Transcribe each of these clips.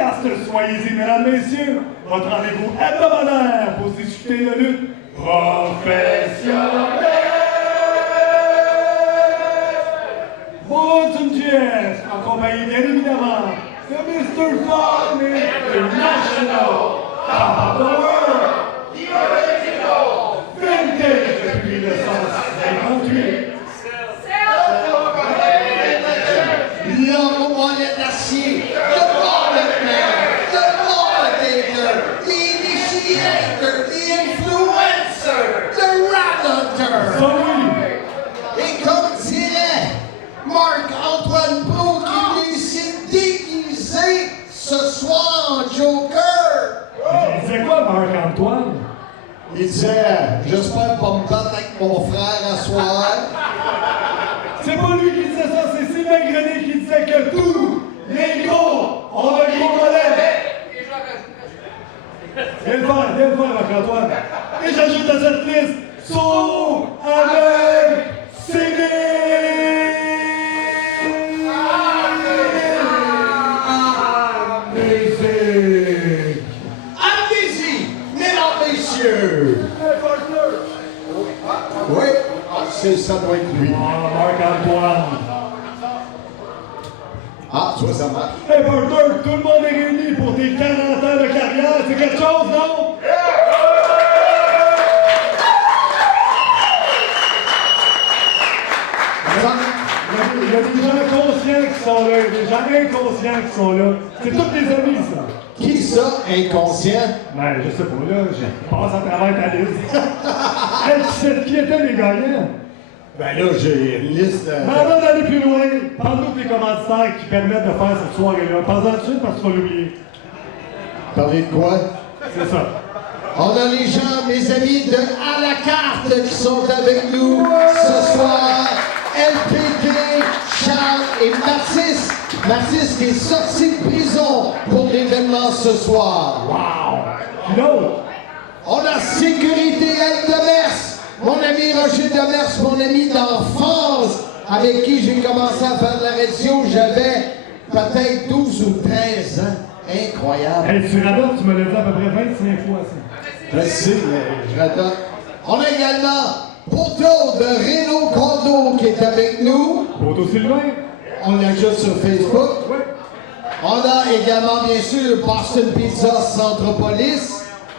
podcast. Soyez-y, mesdames, messieurs, votre rendez-vous hebdomadaire pour discuter de lutte professionnelle. Bonjour, Jess, en compagnie bien évidemment de Mr. Fun International, top of the world, the original, vintage depuis le 158. L'homme au mollet d'acier, le bullet man, le motivator, l'initiator, the influencer, the radoteur. Et comme dirait Marc-Antoine Pro qui réussit déguisé ce soir en Joker. Il disait quoi, Marc-Antoine? Il disait, j'espère pas me battre avec mon frère à soir. C'est pas lui qui disait ça, c'est Sylvain Grenier qui disait que tous les gros ont le gros mollet. Viens le faire, Marc-Antoine. Et j'ajoute à cette liste, saut avec musique. Allez-y, mesdames, messieurs. Oui, ça doit être lui. Ah, Marc-Antoine. Ah, tu vois, ça marche. Hey, Parker, tout le monde est réuni pour tes 40 ans de carrière. C'est quelque chose, non? Il y a des gens conscients qui sont là, des gens inconscients qui sont là. C'est tous tes amis, ça. Qui ça, inconscient? Ben, je sais pas, là, je passe à travers ta liste. Hey, tu sais qui étaient les gagnants? Ben là, j'ai une liste. Mais avant d'aller plus loin, parle-nous des commanditaires qui permettent de faire cette soirée-là. Pense-en dessus parce que tu vas l'oublier. Parler de quoi? C'est ça. On a les gens, mes amis de À la carte qui sont avec nous ce soir. LPD, Charles et Mathis. Mathis qui est sorti de prison pour l'événement ce soir. Wow! L'autre! On a Sécurité Aide Demers. Mon ami Roger Demers, mon ami d'enfance, avec qui j'ai commencé à faire de la radio, j'avais peut-être 12 ou 13 ans. Incroyable. Hey, tu radotes, tu me l'as dit à peu près 25 fois, ça. Je sais, mais je radote. On a également Poto de Renault Condo qui est avec nous. Poto Sylvain. On l'ajoute sur Facebook. Oui. On a également, bien sûr, Boston Pizza Centropolis.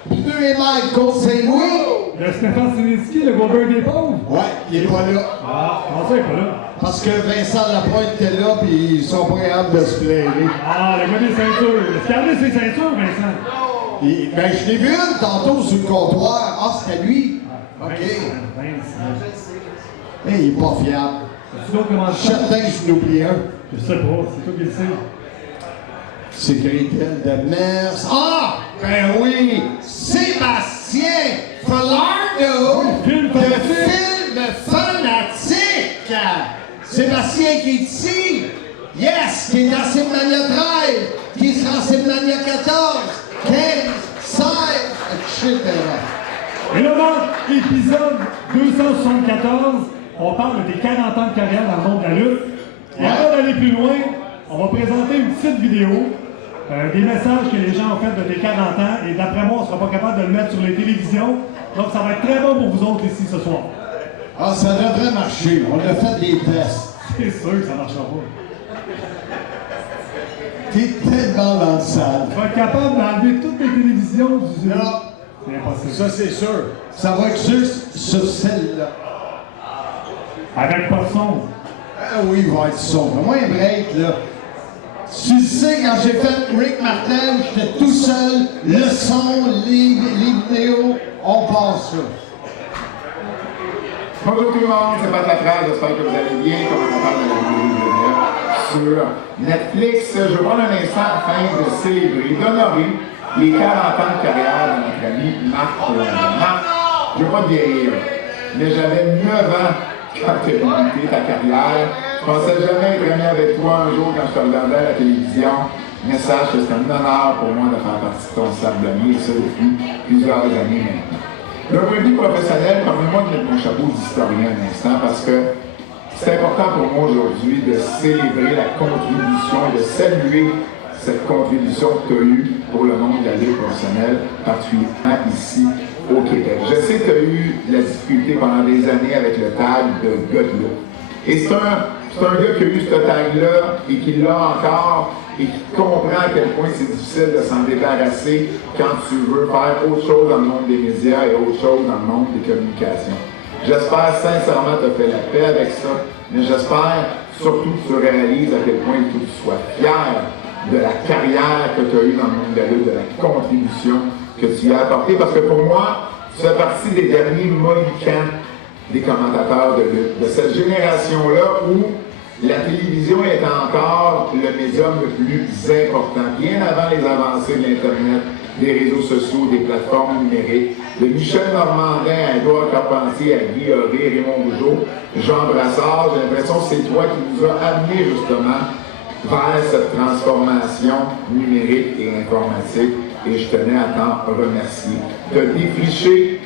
Pneu et Mag Côte-Saint-Louis. Le Stéphane Sinitsky, le gouverneur des pauvres. Ouais, il est pas là. Ah, comment ça, il est pas là? Parce que Vincent Lapointe était là, puis ils sont pas capables de se blairer. Ah, le gars des ceintures. Est-ce qu'il a amené ses ceintures, Vincent? Ben, je l'ai vu une tantôt sur le comptoir. Ah, c'était lui? OK. Vincent. Mais il est pas fiable. Tu d'autres Je comment suis certain que je n'oublie un. Je sais pas, c'est toi qui le sais. Sécurité de Mers. Ah! Ben oui! Sébastien Falardo Film de fanatique. Film Fanatique! Sébastien qui est ici! Yes! Qui est dans Simania 13! Qui sera en Simania 14! 15! 16! Etc. Et là, dans épisode 274, on parle des 40 ans de carrière dans le monde de la lutte. Et avant d'aller plus loin, on va présenter une petite vidéo, des messages que les gens ont fait de tes 40 ans, et d'après moi, on ne sera pas capable de le mettre sur les télévisions. Donc, ça va être très bon pour vous autres ici ce soir. Ah, ça devrait marcher. On a fait des tests. C'est sûr que ça ne marchera pas. T'es tellement dans le salle. Tu vas être capable d'enlever toutes les télévisions du... Non. C'est impossible. Ça, c'est sûr. Ça va être juste sur celle-là. Avec pas de son. Ah oui, il va être son. Moi, un break, là. Tu le sais, quand j'ai fait Rick Martel, j'étais tout seul. Le son, les vidéos, on passe ça. Bonjour tout le monde, c'est Pat Laprade, j'espère que vous allez bien, comme on parle de la vidéo sur Netflix. Je vais prendre un instant afin de célébrer, d'honorer les 40 ans de carrière de notre ami Marc Rolland. Marc, je ne veux pas te vieillir, mais j'avais 9 ans quand tu as débuté ta carrière. Je pensais jamais être ami avec toi un jour quand je te regardais à la télévision. Mais sache que c'est un honneur pour moi de faire partie de ton cercle d'amis, et ça depuis plusieurs années maintenant. D'un point de vue professionnel, permets-moi de mettre mon chapeau d'historien un instant parce que c'est important pour moi aujourd'hui de célébrer la contribution et de saluer cette contribution que tu as eue pour le monde de la lutte professionnelle, particulièrement ici au Québec. Je sais que tu as eu de la difficulté pendant des années avec le tag de gars de lutte. Et c'est un gars qui a eu ce tag-là et qui l'a encore et qui comprend à quel point c'est difficile de s'en débarrasser quand tu veux faire autre chose dans le monde des médias et autre chose dans le monde des communications. J'espère sincèrement que tu as fait la paix avec ça, mais j'espère surtout que tu réalises à quel point tu sois fier de la carrière que tu as eue dans le monde de la lutte, de la contribution que tu y as apportée, parce que pour moi, tu fais partie des derniers mohicans des commentateurs de lutte, de cette génération-là où la télévision est encore le médium le plus important, bien avant les avancées de l'Internet, des réseaux sociaux, des plateformes numériques, de Michel Normandin à Édouard Carpentier, à Guy Horry, Raymond Rougeau, Jean Brassard. J'ai l'impression que c'est toi qui nous as amené justement vers cette transformation numérique et informatique, et je tenais à t'en remercier. De défricher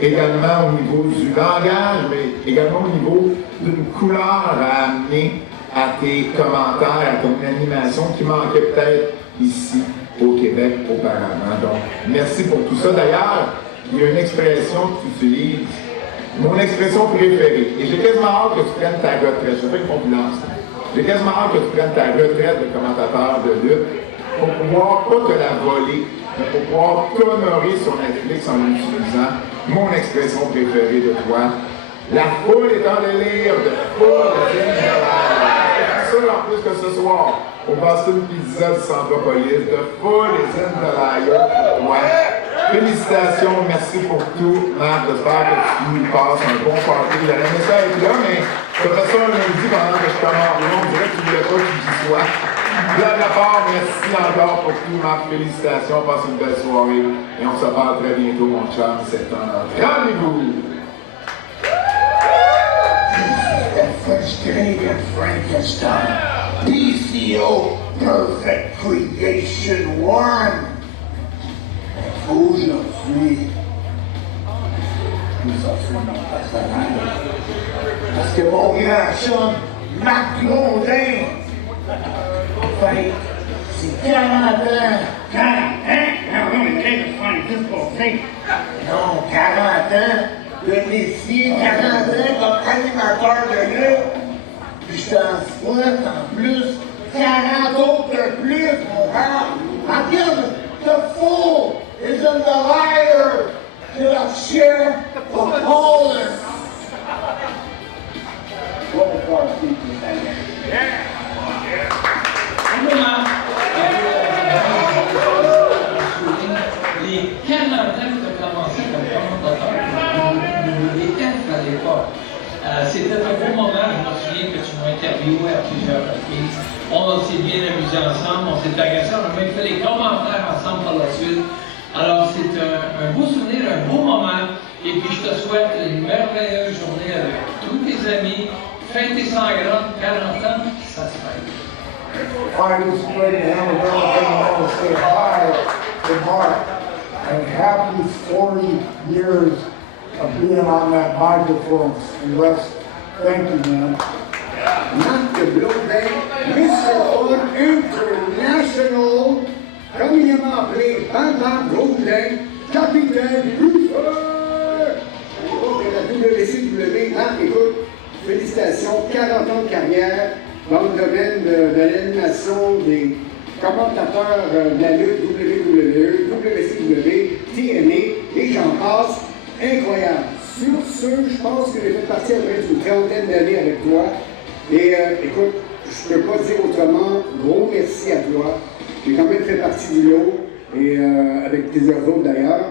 également au niveau du langage, mais également au niveau d'une couleur à amener à tes commentaires, à ton animation qui manquait peut-être ici au Québec auparavant. Donc, merci pour tout ça. D'ailleurs, il y a une expression que tu utilises, mon expression préférée, et j'ai quasiment hâte que tu prennes ta retraite. Je fais une confidence. J'ai quasiment hâte que tu prennes ta retraite de commentateur de lutte pour pouvoir pas te la voler, mais pour pouvoir t'honorer sur Netflix en utilisant mon expression préférée de toi. La foule est en délire de foule de ça en plus que ce soir, au Boston Pizza du Centropolis, de foule et zine de l'ailleurs pour toi. Félicitations, merci pour tout. Marc, j'espère que tu nous passes un bon party. J'aurais aimé ça être là, mais je ferais ça un lundi pendant que je commence. On dirait que tu voulais pas que tu y sois. Blague à part, merci encore pour tout, Marc. Félicitations, passe une belle soirée. Et on se parle très bientôt, mon chum. C'est un rendez-vous. First Canadian Frankenstein, PCO, Perfect Creation 1. Aujourd'hui, nous offrons mon personnage. Parce que mon grand chum, Marc Blondin, fait c'est 40 ans. 40 ans? Non, mais qu'est-ce que tu pour ça? Non, 40 ans de métier, 40 ans comme animateur de lutte. Puis je t'en souhaite en plus 40 autres de plus, mon gars. Regarde, the fool is in the liar to the share of Poland. What a party today. Yeah. Les 40 ans que tu as commencé comme commentateur, les tests à l'époque, c'était un beau moment. Je me souviens que tu m'as interviewé à plusieurs reprises. On s'est bien amusé ensemble, on s'est agacé, on a même fait les commentaires ensemble par la suite. Alors c'est un beau souvenir, un beau moment. Et puis je te souhaite une merveilleuse journée avec tous tes amis. Fête tes 100 grands, 40 ans, ça se fait. I just played the hammer I want to say hi to Mark and happy 40 years of being on that microphone. And Russ, thank you, man. Marc Blondin, Mr. Fun International, communément appelé Bam Blondin, capitaine du feu. De la WCW, Marc, écoute, félicitations, 40 ans de carrière dans le domaine de l'animation, des commentateurs de la lutte WWE, WCW, TNA, et j'en passe, incroyable. Sur ce, je pense que j'ai fait partie après d'une trentaine d'années avec toi. Et écoute, je ne peux pas dire autrement, gros merci à toi. J'ai quand même fait partie du lot, et avec plusieurs autres d'ailleurs.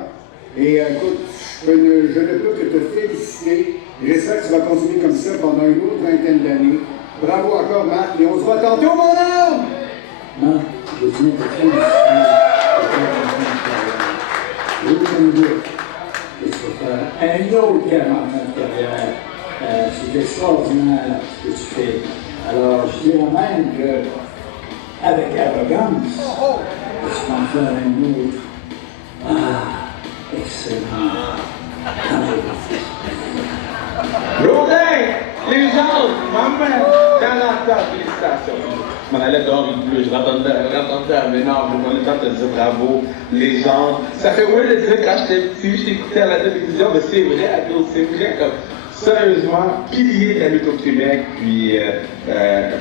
Et écoute, je ne peux que te féliciter. J'espère que tu vas continuer comme ça pendant une autre vingtaine d'années. Bravo encore, Marc, et on se voit tantôt, mon homme! Marc, je tiens à te féliciter. Et ça fait un autre 40 ans de carrière. C'est extraordinaire ce que tu fais. Alors, je dirais même que, avec arrogance, je peux en faire un autre. Ah, excellent. Blondin, les autres, maman, 40 ans, félicitations. je m'en allais dehors, je rentendais mais non, je prenais le temps de te dire bravo, les gens. Ça fait ouais de dire quand j'étais petit, je t'écoutais à la télévision, mais c'est vrai, c'est vrai comme. Sérieusement, pilier de la lutte au Québec, puis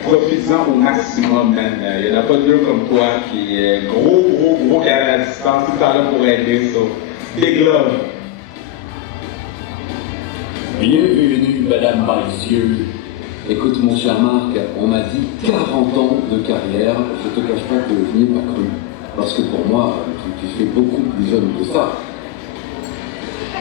profites-en au maximum, man. Il n'y en a pas deux comme toi, qui est gros carré à distance, tout le temps là pour aider, so. Big love. Bienvenue, Madame Marie-Cieux. Écoute, mon cher Marc, on m'a dit 40 ans de carrière, je te cache pas que je n'y ai pas cru. Parce que pour moi, tu fais beaucoup plus jeune que ça.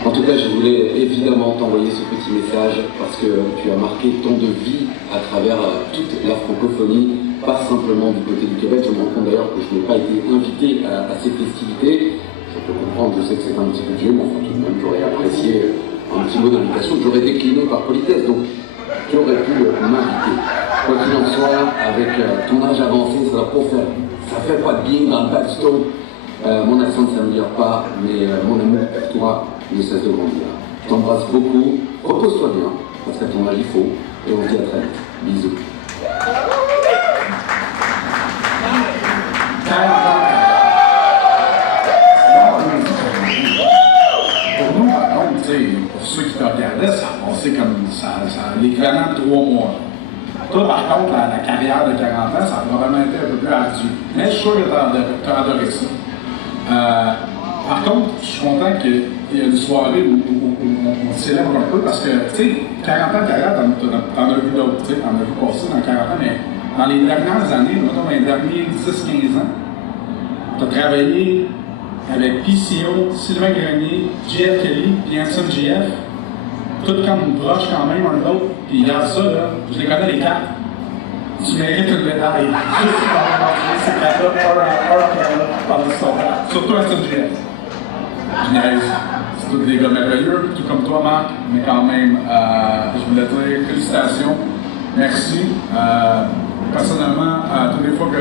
En tout cas, je voulais évidemment t'envoyer ce petit message parce que tu as marqué ton de vie à travers toute la francophonie, pas simplement du côté du Québec. Je me rends compte d'ailleurs que je n'ai pas été invité à ces festivités. Je peux comprendre, je sais que c'est un petit peu vieux, mais enfin tout de même, j'aurais apprécié un petit mot d'invitation que j'aurais décliné par politesse. Donc, tu aurais pu m'inviter. Quoi qu'il en soit, avec ton âge avancé, ça fait pas de bien dans le backstone. Mon accent ne s'améliore pas, mais mon amour pour toi ne cesse de grandir. Je t'embrasse beaucoup, repose-toi bien, parce qu'à ton âge il faut, et on se dit à très vite. Bisous. Pour nous, par contre, pour ceux qui te regardaient, ça a passé comme l'équivalent de 3 mois. Toi, par contre, la carrière de 40 ans, ça a probablement été un peu plus ardu. Mais je suis sûr que tu as adoré ça. Par contre, je suis content qu'il y ait une soirée où on célèbre un peu parce que, tu sais, 40 ans de carrière, t'en as vu d'autres, tu sais, t'en as vu passer dans 40 ans, mais dans les dernières années, mettons, dans les derniers 10-15 ans, t'as travaillé avec PCO, Sylvain Grenier, JF Kelly, puis Hanson JF, tout comme proche quand même, un autre, puis regarde ça, là, je les connais les 4. Tu mérites une médaille. Juste pour ces 4-là, pendant ce temps-là. Surtout Hanson JF. Génial. C'est tous des gars merveilleux, tout comme toi, Marc, mais quand même, je voulais dire félicitations, merci. Personnellement, toutes les fois que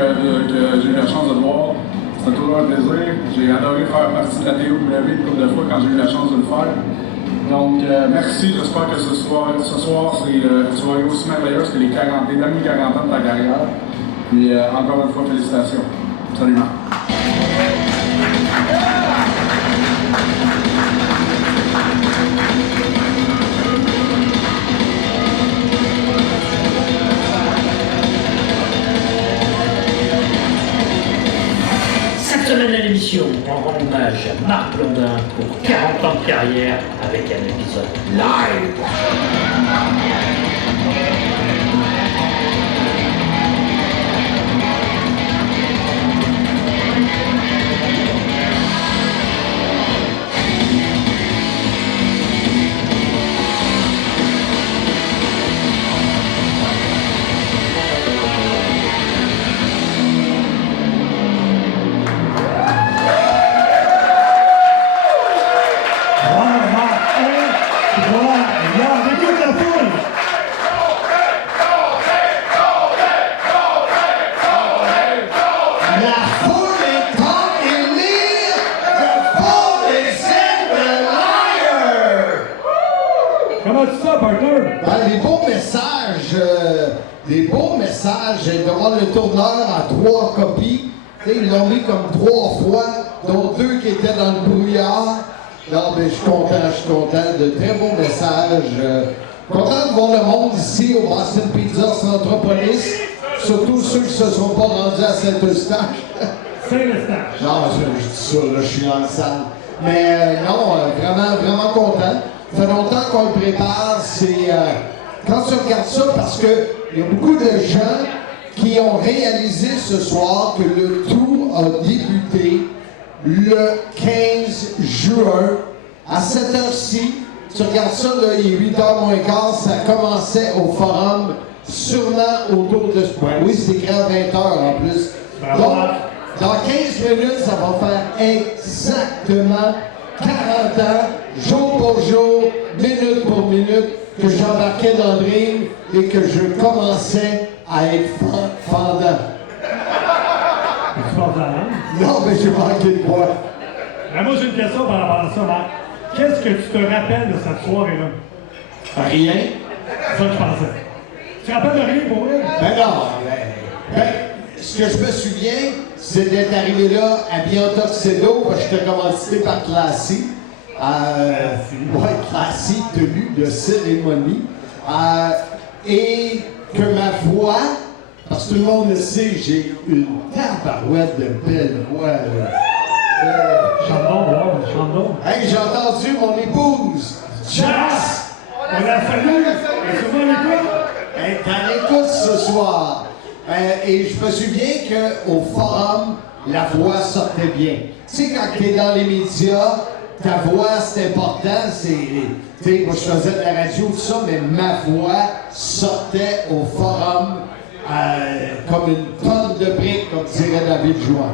j'ai eu la chance de te voir, c'était toujours un plaisir. J'ai adoré faire partie de la TOW une couple de fois quand j'ai eu la chance de le faire. Donc, merci. J'espère que ce soir, c'est une soirée aussi merveilleuse que les derniers 40 ans de ta carrière. Puis, encore une fois, félicitations. Salut, Marc. Cette semaine à l'émission, on rend hommage à Marc Blondin pour 40 ans de carrière avec un épisode live. Devant le tourneur à 3 copies. Ils l'ont mis comme 3 fois, dont 2 qui étaient dans le brouillard. Non, mais je suis content. De très beaux messages. Content de voir le monde ici au Boston Pizza Centropolis. Surtout ceux qui ne se sont pas rendus à Saint-Eustache. Saint-Eustache. Non, je dis ça, là, je suis dans le salle. Mais non, vraiment content. Ça fait longtemps qu'on le prépare. Quand tu regardes ça, parce qu'il y a beaucoup de gens qui ont réalisé ce soir que le tout a débuté le 15 juin à cette heure-ci. Tu regardes ça, là, il est 8h moins quart, ça commençait au forum, sûrement autour de... Ben oui, c'est écrit à 20h en plus. Donc, dans 15 minutes, ça va faire exactement 40 ans, jour pour jour, minute pour minute, que j'embarquais dans le ring et que je commençais à être fendant. Tu parles de la langue? Non, mais j'ai manqué de quoi. Ben moi, j'ai une question par rapport à ça, Marc. Qu'est-ce que tu te rappelles de cette soirée-là? Rien. C'est ça que je pensais. Tu te rappelles de rien pour vrai? Ben non, ce que je me souviens, c'est d'être arrivé là habillé en tuxedo, parce que j'étais commandité par Classy. Ouais, Classy, tenue de cérémonie. Et que ma voix, parce que tout le monde le sait, j'ai une tabarouette de belle voix. Chante-donc. Hey, j'ai entendu mon épouse, Jazz! On la salue. Et souvent on l'écoute. Elle est à l'écoute ce soir. Et je me souviens qu'au forum, la voix sortait bien. Tu sais, quand tu es dans les médias, ta voix, c'est important. Tu sais, moi, je faisais de la radio, tout ça, mais ma voix sortait au forum comme une tonne de briques, comme dirait David Jouan.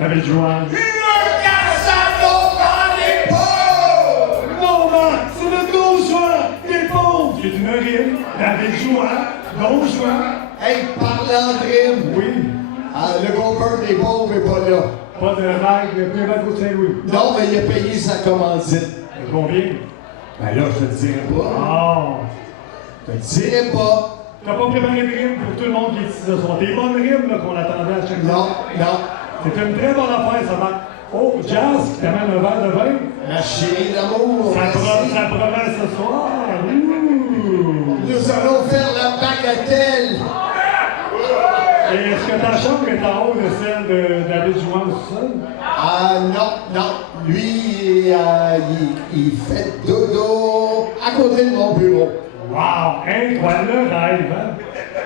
David Jouan. C'est le Don Juan des pauvres! C'est une rime. David Jouan, Don Juan. Hey, parlant de rime! Oui. Le gouverneur des pauvres n'est pas là. Pas de règle, plus de Saint-Louis. Non, mais il a payé sa commandite. Combien? Ben là, je te le dirai pas. Oh! Je te le dirai pas. T'as pas préparé de rime pour tout le monde qui est ici ce soir. Des bonnes rimes là, qu'on attendait à chaque Non, fois. non. C'est une très bonne affaire, ça va. Oh, Jazz, qui t'amène un verre de vin. Ma chérie d'amour. Ça promet ce soir. Ouh. Nous allons faire la bagatelle. Et est-ce que ta chambre est en haut de celle de David Jouan au sol? Non. Lui, il fait dodo à côté de mon bureau. Wow, incroyable le rêve, hein?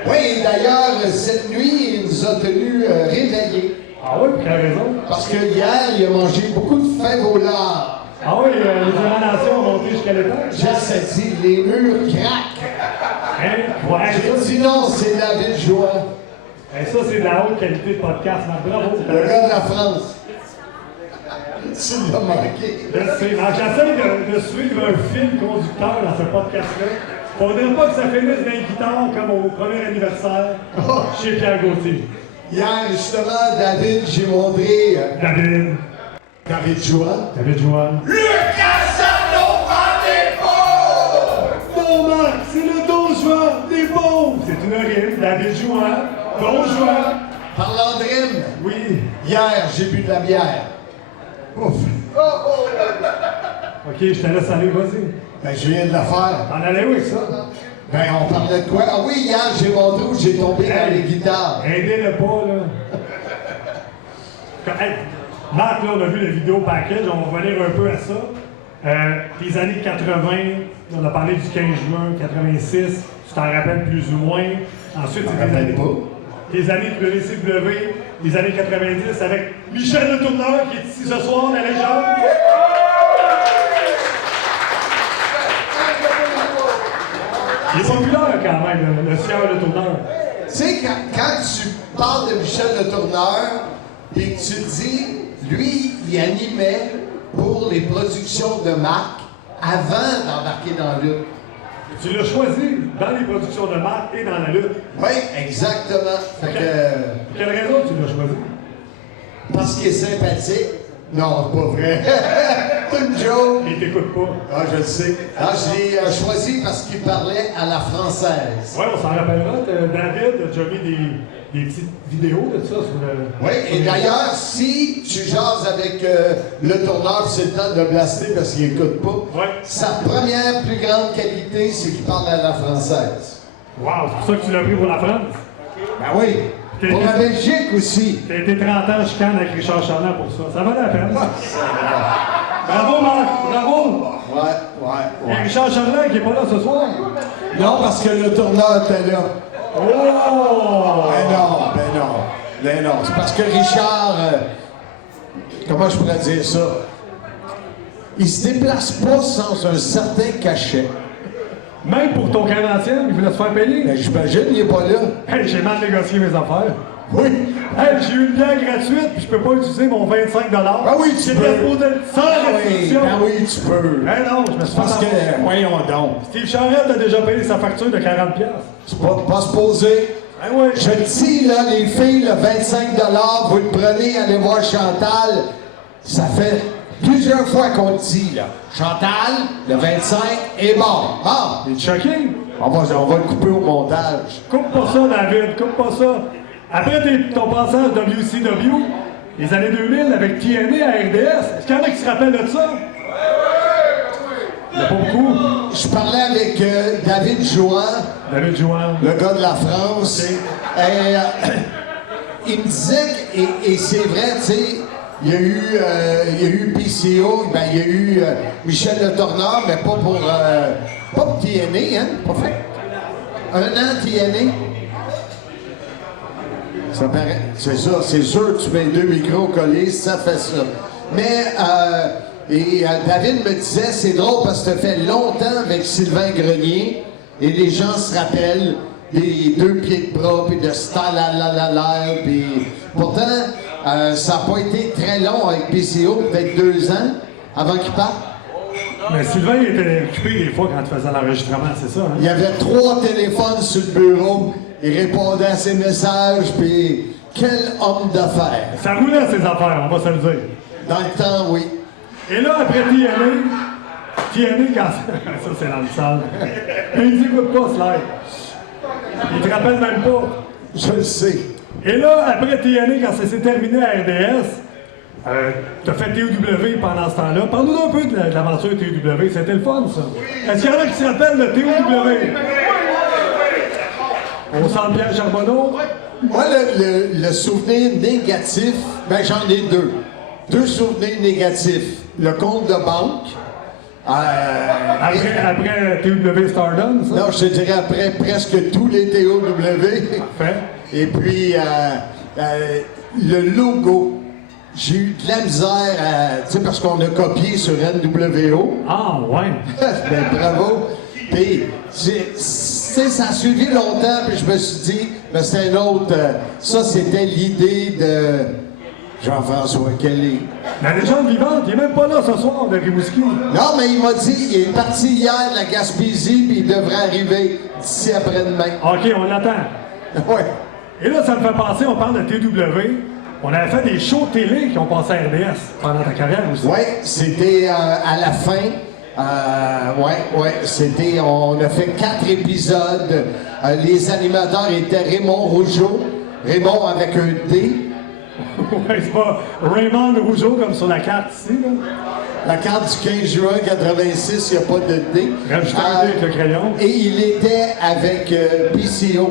Oui, d'ailleurs, cette nuit, il nous a tenus réveillés. Ah oui, pour quelle raison? Parce que hier, il a mangé beaucoup de fèves au lard. Ah oui, les émanations ont monté jusqu'à l'étage. J'ai dit, les murs craquent. Incroyable. J'ai dit non, c'est David Jouan. Et ça, c'est de la haute qualité de podcast, Marc. Bravo. Le gars de la France. Tu l'as manqué. Je sais. J'essaie de suivre un fil conducteur dans ce podcast-là. On ne dirait pas que ça finisse d'un guitare comme au premier anniversaire chez Pierre Gauthier. Hier, justement, David, j'ai montré David Jouan. David Jouan. Le Casanova des pauvres! Non, Marc, c'est le Don Juan des pauvres. C'est une rime. David Jouan, Don Juan. Parlant de rime, Oui. hier, j'ai bu de la bière. Ouf. OK, je te laisse aller, vas-y. Ben, je viens de la faire. T'en allais où avec ça? Ben, on parlait de quoi? Ah oui, hier, j'ai montré où j'ai tombé dans les guitares. Aidez-le pas, là. Hey, Marc, là, on a vu le vidéo package, on va revenir un peu à ça. Les années 80, on a parlé du 15 juin 86, tu t'en rappelles plus ou moins. Ensuite, c'est les années WCW, les années 90 avec Michel Le Tourneur qui est ici ce soir, la légende. Il est populaire quand même, le sieur Le Tourneur. Tu sais, quand tu parles de Michel Le Tourneur, et que tu dis, lui, il animait pour les productions de Marc avant d'embarquer dans la lutte. Tu l'as choisi dans les productions de Marc et dans la lutte. Oui, exactement. Fait que, Pour quelle raison tu l'as choisi? parce qu'il est sympathique. Non, pas vrai. C'est une joke. Il t'écoute pas. Ah, je le sais. Ah, je l'ai choisi parce qu'il parlait à la française. Ouais, on s'en rappellera. David a déjà mis des petites vidéos de ça sur le. Oui, et d'ailleurs, si tu jases avec le tourneur, c'est le temps de le blaster parce qu'il n'écoute pas. Ouais. Sa première plus grande qualité, c'est qu'il parle à la française. Wow, c'est pour ça que tu l'as pris pour la France. Ben oui. Pour la Belgique aussi. T'as été 30 ans en chicane avec Richard Charland pour ça. Ça valait la peine. Bravo, Marc! Bravo! Ouais. Il y a Richard Charland qui est pas là ce soir. Non, parce que le tourneur était là. Oh! Ben non. C'est parce que Richard, comment je pourrais dire ça? Il se déplace pas sans un certain cachet. Même pour ton 40e, il voulait se faire payer. Ben, j'imagine, il est pas là. Hey, j'ai mal négocié mes affaires. Oui. Hey, j'ai eu une bière gratuite, puis je peux pas utiliser mon 25 $. Ah oui, tu peux. Sans restriction. Ben oui, tu peux. Ben non, je me suis Parce fait que, voyons donc. Steve Charette a déjà payé sa facture de 40$. C'est pas se poser. Ben ouais. Je le dis, là, les filles, le 25 $, vous le prenez, allez voir Chantal. Ça fait plusieurs fois qu'on le dit, là. Chantal, le 25 est bon. Ah! Il est choqué. On va le couper au montage. Coupe pas ça, David, coupe pas ça. Après ton passage WCW, les années 2000 avec TNA à RDS, est-ce qu'il y en a qui se rappellent de ça? Il n'y a pas beaucoup. Je parlais avec David Jouan. David Jouan. Le gars de la France. Et, il me disait, et c'est vrai, tu sais, il y a eu PCO, ben, il y a eu Michel Le Tourneur, mais pas pour TNA, hein? Pas fait. Un an TNA. Ça paraît. C'est ça, c'est sûr, tu mets 2 micros collés, ça fait ça. Mais, David me disait, c'est drôle parce que ça fait longtemps avec Sylvain Grenier, et les gens se rappellent des 2 pieds de bras, puis de stalalalala, puis pourtant, ça n'a pas été très long avec PCO, peut-être 2 ans avant qu'il parte. Mais Sylvain il était occupé des fois quand tu faisais l'enregistrement, c'est ça? Hein? Il y avait 3 téléphones sur le bureau, il répondait à ses messages, puis quel homme d'affaires. Ça roulait ses affaires, on va se le dire. Dans le temps, oui. Et là, après TNA, quand ça c'est dans le salle, mais il n'écoute pas ce live. Il te rappelle même pas. Je le sais. Et là, après TNA, quand ça s'est terminé à RDS, t'as fait TOW pendant ce temps-là. Parle-nous un peu de l'aventure TOW, c'était le fun, ça. Est-ce qu'il y en a qui se rappellent de TOW? Au centre Pierre Charbonneau? Moi, le souvenir négatif, ben j'en ai 2. 2 souvenirs négatifs. Le compte de banque. Après TOW Stardom, ça? Non, je te dirais après presque tous les TOW. Parfait. Et puis, le logo. J'ai eu de la misère, tu sais, parce qu'on a copié sur NWO. Ah, ouais. Ben, bravo. Puis, ça a suivi longtemps, puis je me suis dit, ben, c'est un autre. Ça, c'était l'idée de Jean-François Kelly. La légende vivante, il n'est même pas là ce soir de Rimouski. Non, mais il m'a dit, il est parti hier de la Gaspésie, puis il devrait arriver d'ici après-demain. OK, on l'attend. Ouais. Et là, ça me fait penser, on parle de TW. On avait fait des shows télé qui ont passé à RDS pendant ta carrière aussi. Oui, c'était à la fin. C'était, on a fait 4 épisodes. Les animateurs étaient Raymond Rougeau. Raymond avec un D. Ouais, c'est pas Raymond Rougeau comme sur la carte ici, là. La carte du 15 juin 86, il n'y a pas de D. Rajoute un D avec le crayon. Et il était avec PCO.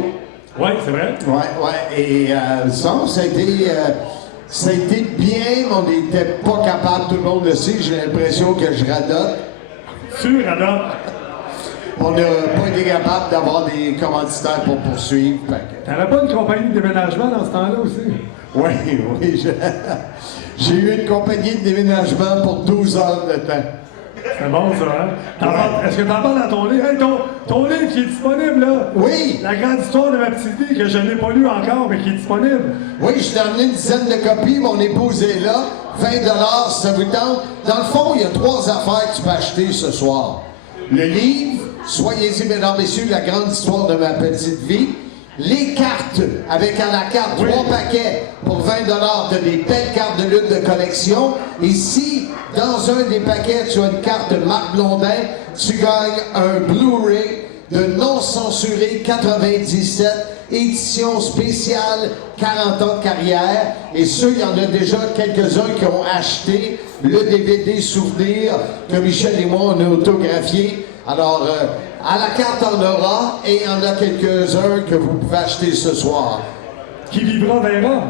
Oui, c'est vrai. Ouais. Et ça a été bien, mais on n'était pas capable, tout le monde le sait, j'ai l'impression que je radote. Tu radotes. On n'a pas été capable d'avoir des commanditaires pour poursuivre. T'avais pas une compagnie de déménagement dans ce temps-là aussi? Oui. J'ai eu une compagnie de déménagement pour 12 heures de temps. C'est bon, ça, hein? Est-ce que t'en parles dans ton livre? Hey, ton livre qui est disponible, là? Oui! La grande histoire de ma petite vie que je n'ai pas lu encore, mais qui est disponible. Oui, je t'ai amené une dizaine de copies, mon épouse est là. 20 $, si ça vous tente. Dans le fond, il y a 3 affaires que tu peux acheter ce soir. Le livre, Soyez-y, mesdames, messieurs, la grande histoire de ma petite vie. Les cartes, avec à la carte 3 paquets pour 20 $, tu as des belles cartes de lutte de collection. Et si, dans un des paquets, tu as une carte de Marc Blondin, tu gagnes un Blu-ray de non censuré 97, édition spéciale 40 ans de carrière. Et il y en a déjà quelques-uns qui ont acheté le DVD souvenir que Michel et moi, on a autographié. Alors, à la carte, on aura, et il y en a quelques-uns que vous pouvez acheter ce soir. Qui vivra verra.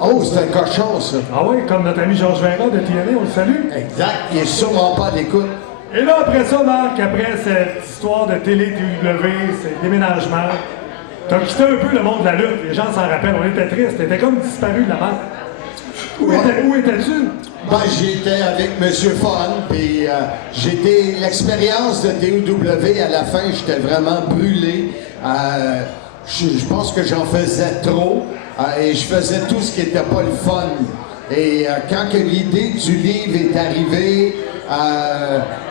Oh, c'est un cochon, ça. Ah oui, comme notre ami Georges Verra de TNA, on le salue. Exact, il est sûrement pas à l'écoute. Et là, après ça, Marc, après cette histoire de télé TW, ces déménagements, t'as quitté un peu le monde de la lutte. Les gens s'en rappellent, on était tristes. T'étais comme disparu de la bande. Où étais-tu? Ben, j'étais avec M. Fun, puis j'étais l'expérience de TOW à la fin, j'étais vraiment brûlé. Je pense que j'en faisais trop et je faisais tout ce qui n'était pas le fun. Et quand que l'idée du livre est arrivée,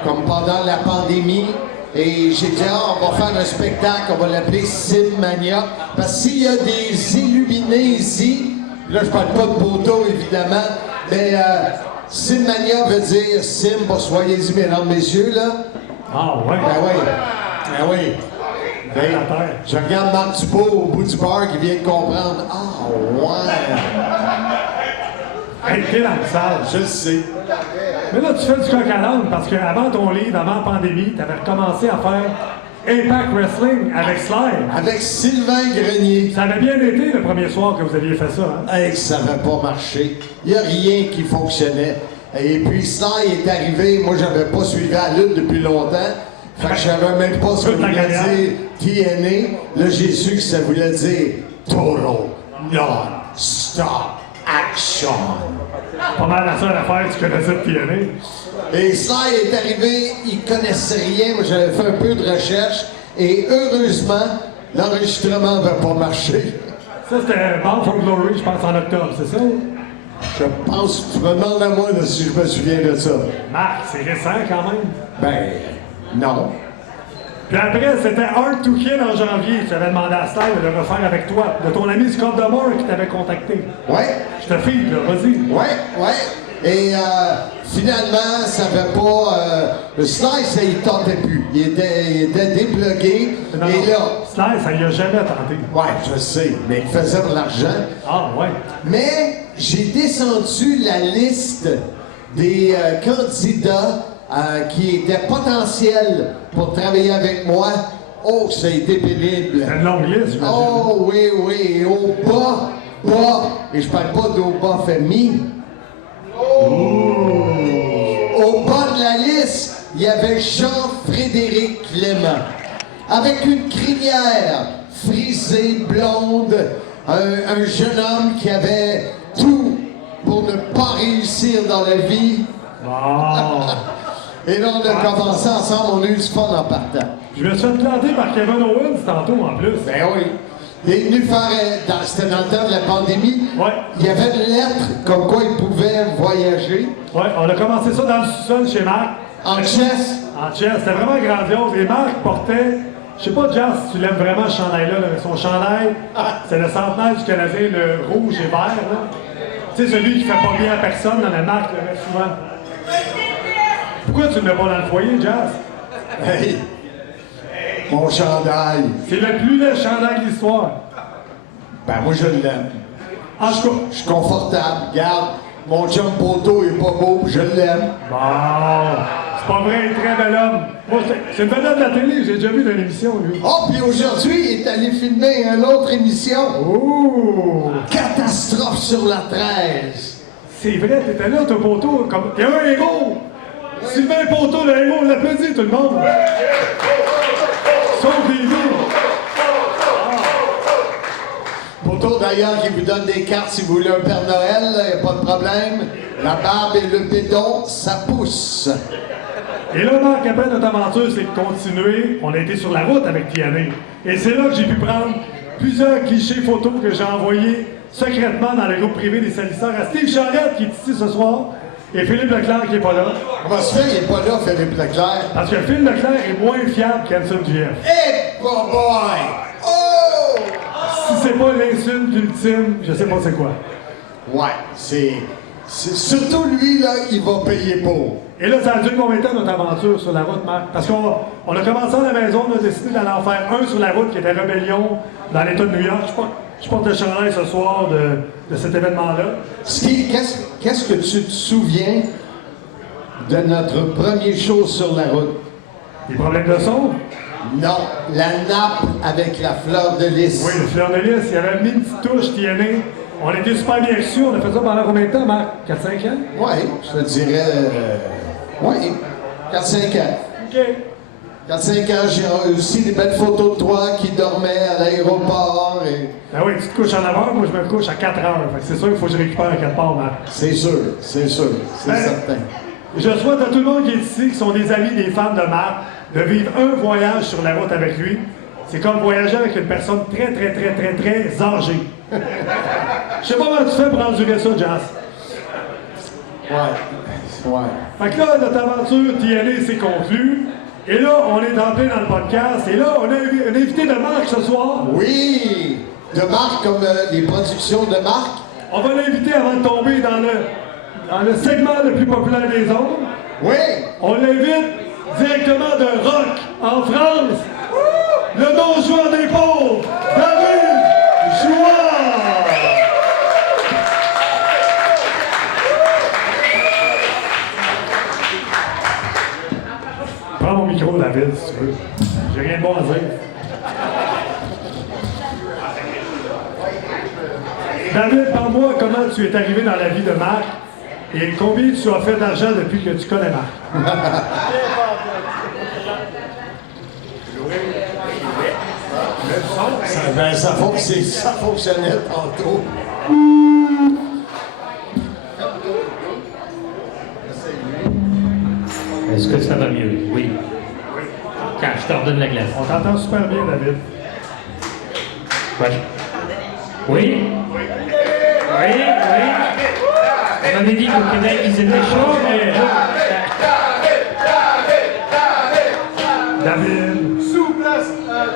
comme pendant la pandémie, et j'ai dit, on va faire un spectacle, on va l'appeler Simmania, parce que s'il y a des illuminés ici, là je parle pas de Boto évidemment, mais Simmania veut dire Sim pour soyez-y, mesdames, messieurs, là. Ah ouais? Ben oui. Ben oui. Ben, la terre. je regarde Marc Dubois au bout du bar qui vient de comprendre. Ah, ouais. Hey, t'es dans le salle. Je le sais. Mais là, tu fais du coq à l'âne parce qu'avant ton livre, avant la pandémie, tu avais recommencé à faire Impact Wrestling avec Sly. Avec Sylvain Grenier. Ça avait bien été le premier soir que vous aviez fait ça, hein? Hey, ça n'avait pas marché. Il n'y a rien qui fonctionnait. Et puis, Sly est arrivé. Moi, j'avais pas suivi la lutte depuis longtemps. Fait que je savais même pas ce que Toute la voulait carrière. dire TNA. Là, j'ai su que ça voulait dire Total Non-Stop Action. Pas mal la seule affaire que tu connaissais de TNA. Et Sly est arrivé, il connaissait rien. Moi, j'avais fait un peu de recherche. Et heureusement, l'enregistrement n'avait pas marché. Ça, c'était Bound for Glory, je pense, en octobre, c'est ça? Je pense, tu me demandes à moi là, si je me souviens de ça. Marc, c'est récent quand même. Ben, non. Puis après, c'était Hard to Kill en janvier. Tu avais demandé à Sly de le refaire avec toi, de ton ami Scott Demore qui t'avait contacté. Ouais, Je te file, là, vas-y. ouais. Et finalement, ça n'avait pas. Le Sly, ça y tentait plus. Il était débloqué. Non, Et non. là, Sly, ça lui a jamais tenté. ouais, je sais, mais il faisait de l'argent. Ah, ouais. Mais j'ai descendu la liste des candidats qui étaient potentiels pour travailler avec moi. Oh, ça a été pénible. C'est une longue liste, j'imagine. Oh, oui, et au bas, et je parle pas d'au bas famille. Au bas de la liste, il y avait Jean-Frédéric Clément, avec une crinière frisée, blonde, un jeune homme qui avait tout pour ne pas réussir dans la vie. Bon. Et là, on a commencé ensemble, on a eu du fun en partant. Je me suis fait planter par Kevin Owens tantôt en plus. Ben oui. Il est venu faire, c'était dans le temps de la pandémie, Ouais. il y avait une lettre comme quoi il pouvait voyager Ouais, on a commencé ça dans le sous-sol chez Marc. en chess. En chess, c'était vraiment grandiose. Et Marc portait, je sais pas, Jazz, si tu l'aimes vraiment ce chandail-là, là, son chandail, c'est le centenaire du Canadien, le rouge et vert. Là. Tu sais, celui qui fait pas bien à personne dans la marque, le met souvent. Pourquoi tu ne l'as pas dans le foyer, Jazz? Hey, mon chandail. C'est le plus laid chandail de l'histoire. Ben moi je l'aime. En tout cas, Je suis confortable. Regarde, mon chum poteau est pas beau, je l'aime. bon, c'est pas vrai, il est très bel homme. Moi, c'est une vedette de la télé, j'ai déjà vu dans l'émission, lui. Oh, puis aujourd'hui, il est allé filmer une autre émission. Oh! Catastrophe sur la 13. C'est vrai, t'étais là, ton poteau, comme. T'es un héros! Sylvain Poteau, le héros, on l'applaudit, tout le monde! Sauve des vies! Poteau d'ailleurs qui vous donne des cartes si vous voulez un Père Noël, il n'y a pas de problème. La barbe et le béton, ça pousse. Et là, Marc, après notre aventure, c'est de continuer. On a été sur la route avec TNA. Et c'est là que j'ai pu prendre plusieurs clichés photos que j'ai envoyés secrètement dans le groupe privé des salisseurs à Steve Charette, qui est ici ce soir, et Philippe Leclerc, qui n'est pas là. Comment se fait, il n'est pas là, Philippe Leclerc? Parce que Philippe Leclerc est moins fiable qu'Anson GF. Eh, boy! Oh! Si c'est pas l'insulte ultime, je sais pas c'est quoi. Ouais, c'est surtout lui, là, il va payer pour. Et là, ça a duré combien de temps notre aventure sur la route, Marc? Parce qu'on a commencé à la maison, on a décidé d'aller en faire un sur la route qui était Rébellion dans l'État de New York. Je porte le chandail ce soir de cet événement-là. Steve, qu'est-ce que tu te souviens de notre premier show sur la route? Des problèmes de son? Non, la nappe avec la fleur de lys. Oui, le fleur de lys, il y avait mis une petite touche TNA. On était super bien reçus, on a fait ça pendant combien de temps, Marc? 4-5 ans? Oui, je te dirais. Oui, 4-5 ans. OK. 4-5 ans, j'ai aussi des belles photos de toi qui dormais à l'aéroport. Et... Ben oui, tu te couches à 9 heures, moi je me couche à 4 heures. Fait que c'est sûr qu'il faut que je récupère à quelque part, Marc. C'est sûr, c'est Ben, certain. Je souhaite à tout le monde qui est ici, qui sont des amis, des fans de Marc, de vivre un voyage sur la route avec lui. C'est comme voyager avec une personne très, très, très, très, très âgée. Je sais pas comment tu fais pour endurer ça, Jazz. Ouais. Fait que là, notre aventure TNA s'est conclue. Et là, on est entré dans le podcast. Et là, on a un invité de Marc ce soir. Oui, de Marc comme les productions de Marc. On va l'inviter avant de tomber dans le segment le plus populaire des ondes. Oui, On l'invite directement de Rock en France. le non-joueur des pauvres, David Jouard! Prends mon micro, David, si tu veux. J'ai rien de bon à dire. David, parle-moi comment tu es arrivé dans la vie de Marc et combien tu as fait d'argent depuis que tu connais Marc. Ça fonctionnait tantôt. Est-ce que ça va mieux? Oui. Tiens, je te redonne la glace. On t'entend super bien, David. Ouais. Oui? Oui, oui. On m'avait dit qu'au Québec, ils étaient chauds, mais... David.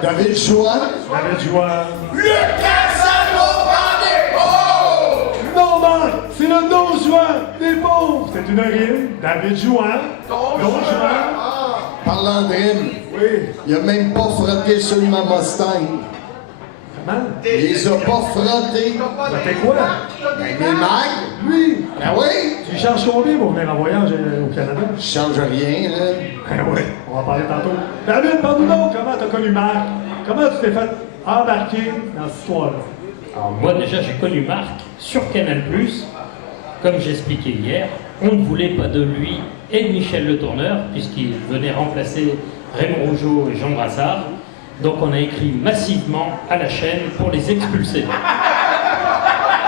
David Jouard. David Jouard. Le Casanova des pauvres! Non, Marc, c'est le non-joueur des pauvres. C'est une rime. David Jouard. Non-joueur. Parlant de rime, Oui. il a même pas frotté sur ma Mustang. Comment? Il les a pas frottés. Ça fait quoi? Ben, mes mags, Lui. ben oui. Tu charges combien pour venir en voyage au Canada? Je change rien, là. Ben oui, on va en parler tantôt. David, parle-nous donc comment tu as connu Marc. Comment tu t'es fait embarquer dans cette histoire-là? Alors moi déjà j'ai connu Marc sur Canal+, comme j'expliquais hier, on ne voulait pas de lui et de Michel Le Tourneur, puisqu'il venait remplacer Raymond Rougeau et Jean Brassard, donc on a écrit massivement à la chaîne pour les expulser.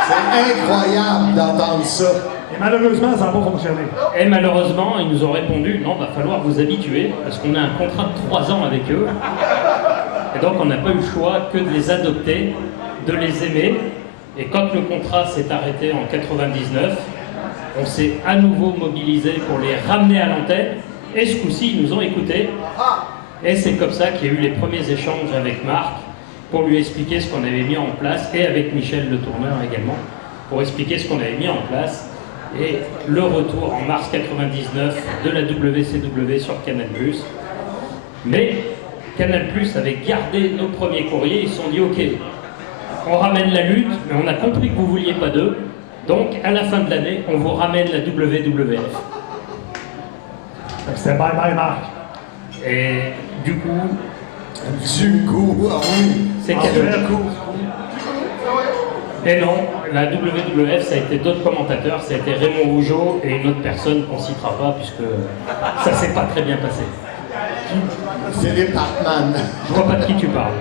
C'est incroyable d'entendre ça. Et malheureusement, ça n'a pas fonctionné. Et malheureusement, ils nous ont répondu, non, va falloir vous habituer, parce qu'on a un contrat de 3 ans avec eux. Et donc on n'a pas eu le choix que de les adopter, de les aimer. Et quand le contrat s'est arrêté en 99, on s'est à nouveau mobilisé pour les ramener à l'antenne. Et ce coup-ci, ils nous ont écoutés. Et c'est comme ça qu'il y a eu les premiers échanges avec Marc pour lui expliquer ce qu'on avait mis en place, et avec Michel Le Tourneur également, pour expliquer ce qu'on avait mis en place. Et le retour en mars 99 de la WCW sur Canal+. Mais Canal+ avait gardé nos premiers courriers, ils se sont dit ok, on ramène la lutte, mais on a compris que vous ne vouliez pas d'eux, donc à la fin de l'année, on vous ramène la WWF. C'était bye bye Marc. Et du coup, Ah oui. c'est Canal+. Et non, la WWF, ça a été d'autres commentateurs, ça a été Raymond Rougeau et une autre personne qu'on ne citera pas, puisque ça s'est pas très bien passé. Philippe Hartmann. Je vois pas de qui tu parles.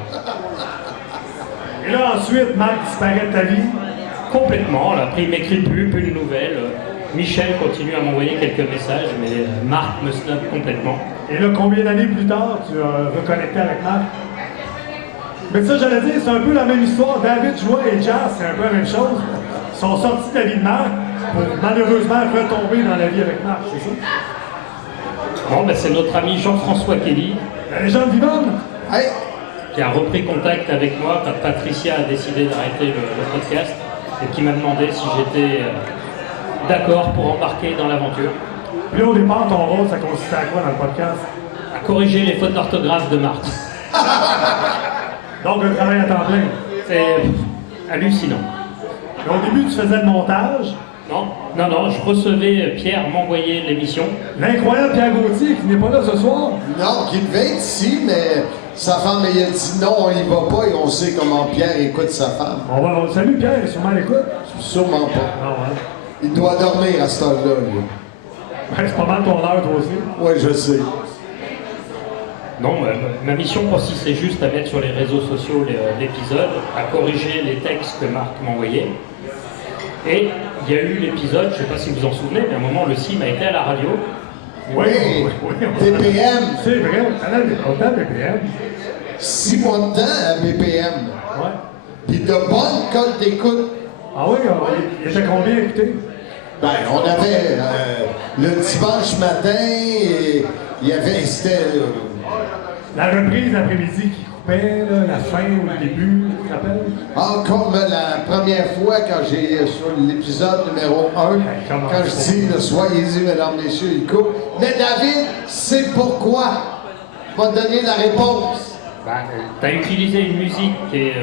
Et là, ensuite, Marc disparaît de ta vie. Complètement, là, après il m'écrit plus de nouvelles. Michel continue à m'envoyer quelques messages, mais Marc me snob complètement. Et là, combien d'années plus tard, tu as reconnecté avec Marc? Mais ça, j'allais dire, c'est un peu la même histoire. David Jouard et Jazz, c'est un peu la même chose. Ils sont sortis de la vie de Marc pour malheureusement retomber dans la vie avec Marc, c'est ça? Bon, ben, c'est notre ami Jean-François Kelly La légende vivante! Hey, qui a repris contact avec moi quand Patricia a décidé d'arrêter le podcast et qui m'a demandé si j'étais d'accord pour embarquer dans l'aventure. Puis là, au départ, ton rôle, ça consistait à quoi dans le podcast? À corriger les fautes d'orthographe de Marc. Donc, un travail à temps plein. C'est hallucinant. Et au début, tu faisais le montage. Non, je recevais, Pierre m'envoyait l'émission. L'incroyable Pierre Gauthier, qui n'est pas là ce soir. non, qui devait être ici, mais sa femme, elle a dit non, on y va pas et on sait comment Pierre écoute sa femme. On le salue, Pierre, il est sûrement à l'écoute. Sûrement pas. Ah ouais. Il doit dormir à cette heure-là, lui. Ben, c'est pas mal ton heure, toi aussi. Oui, je sais. Non, ma mission consistait juste à mettre sur les réseaux sociaux l'épisode, à corriger les textes que Marc m'envoyait. Et il y a eu l'épisode, je ne sais pas si vous en souvenez, mais à un moment, le CIM a été à la radio. Oui, BPM. C'est vrai, on a autant de BPM. 6 mois de temps à BPM. Ouais. Puis de bonnes codes d'écoute. Ah oui, il était combien écouté? Ben, on avait le dimanche matin, et il y avait, c'était... La reprise l'après-midi qui coupait, là, la fin ou le début, tu te rappelles? Ah, comme la première fois quand j'ai, sur l'épisode numéro 1, quand je dis, soyez-y, mesdames, messieurs, il coupe. Mais David, c'est pourquoi. Je vais te donner la réponse. Tu as utilisé une musique qui est,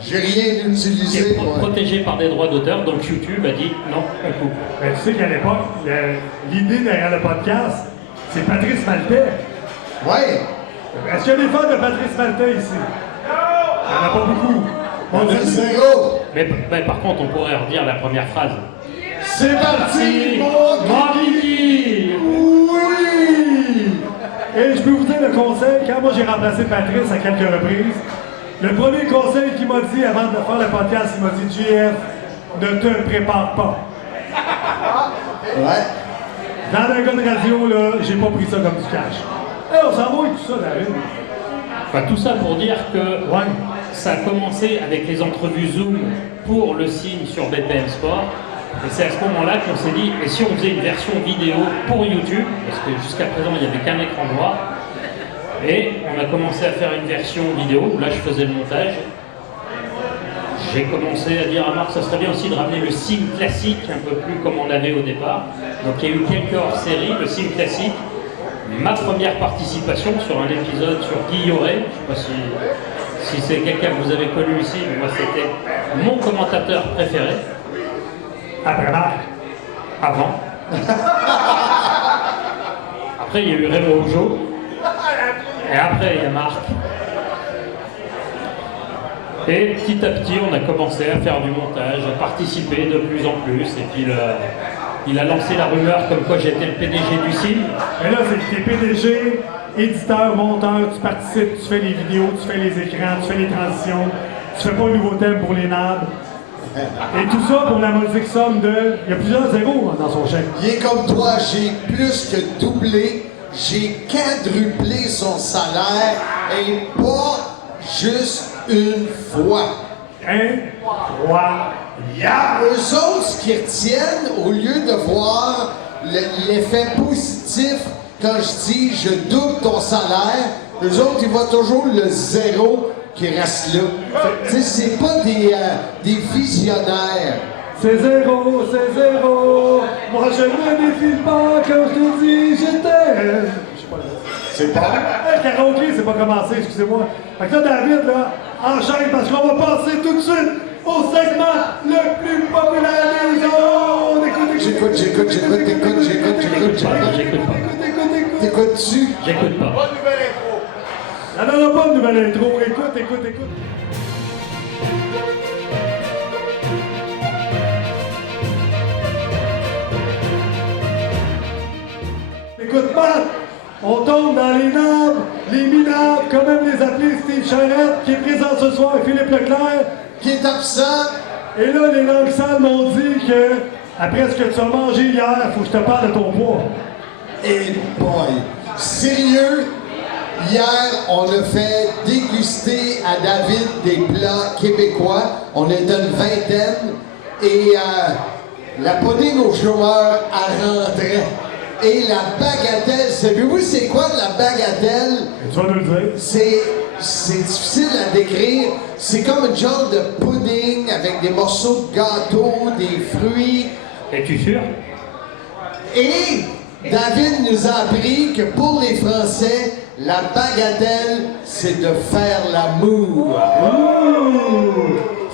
J'ai rien qui utilisé, est moi. protégée par des droits d'auteur, donc YouTube a dit non, on coupe. Ben, tu sais qu'à l'époque, l'idée derrière le podcast, c'est Patrice Maltais. Ouais. Est-ce qu'il y a des fans de Patrice Maltais ici? Il n'y en a pas beaucoup. On Le dit zéro. Mais par contre, on pourrait redire la première phrase. C'est parti, mon Guigui! oui! Et je peux vous dire le conseil, quand moi j'ai remplacé Patrice à quelques reprises, le premier conseil qu'il m'a dit avant de faire le podcast, il m'a dit JF, ne te prépare pas. Ouais. Dans un gars de radio, là, j'ai pas pris ça comme du cash. Hey, on s'en va avec tout ça, David. Enfin, tout ça pour dire que Ouais. ça a commencé avec les entrevues Zoom pour le signe sur BPM Sport. Et c'est à ce moment-là qu'on s'est dit, et si on faisait une version vidéo pour YouTube, parce que jusqu'à présent il n'y avait qu'un écran noir, et on a commencé à faire une version vidéo, où là je faisais le montage. J'ai commencé à dire à Marc, ça serait bien aussi de ramener le signe classique, un peu plus comme on avait au départ. Donc il y a eu quelques hors-séries, le signe classique. Ma première participation sur un épisode sur Guy Yoret, je ne sais pas si c'est quelqu'un que vous avez connu ici, mais moi c'était mon commentateur préféré. Après Marc. Avant. Après, il y a eu Raymond Rougeau. Et après, il y a Marc. Et petit à petit, on a commencé à faire du montage, à participer de plus en plus. Et puis, il a lancé la rumeur comme quoi j'étais le PDG du signe. Mais là, c'est que t'es PDG, éditeur, monteur, tu participes, tu fais les vidéos, tu fais les écrans, tu fais les transitions, tu fais pas un nouveau thème pour les nabs. Et tout ça pour la modique somme de... Il y a plusieurs zéros dans son chèque. Il est comme toi, j'ai plus que doublé, j'ai quadruplé son salaire et pas juste une fois. Incroyable! Eux autres, ce qu'ils retiennent, au lieu de voir l'effet positif quand je dis je double ton salaire, eux autres, ils voient toujours le zéro qui reste là. Tu sais, c'est pas des visionnaire. C'est zéro, c'est zéro. Moi, je ne défile pas quand je te dis je t'aime. Je sais pas. C'est pas. Le karaoké, c'est pas commencé, excusez-moi. Fait que là, David, là, enchaîne parce qu'on va passer tout de suite au segment le plus populaire des zones. Écoute, J'écoute. J'écoute pas. T'écoutes-tu? J'écoute pas. Ça n'en a pas de nouvelle intro. Écoute. Écoute, Matt, on tombe dans les nables, les minables, comme même les appeler Steve Charette, qui est présent ce soir, et Philippe Leclerc. Qui est absent? Et là, les langues sales m'ont dit que, après ce que tu as mangé hier, il faut que je te parle de ton poids. Et boy, sérieux, hier, on a fait déguster à David des plats québécois. On était une vingtaine et la pudding au chômeur, elle rentrait. Et la bagatelle, savez-vous c'est quoi la bagatelle? Tu vas nous le dire. C'est difficile à décrire. C'est comme un genre de pudding avec des morceaux de gâteau, des fruits. Es-tu sûr? Et David nous a appris que pour les Français, la bagatelle, c'est de faire l'amour.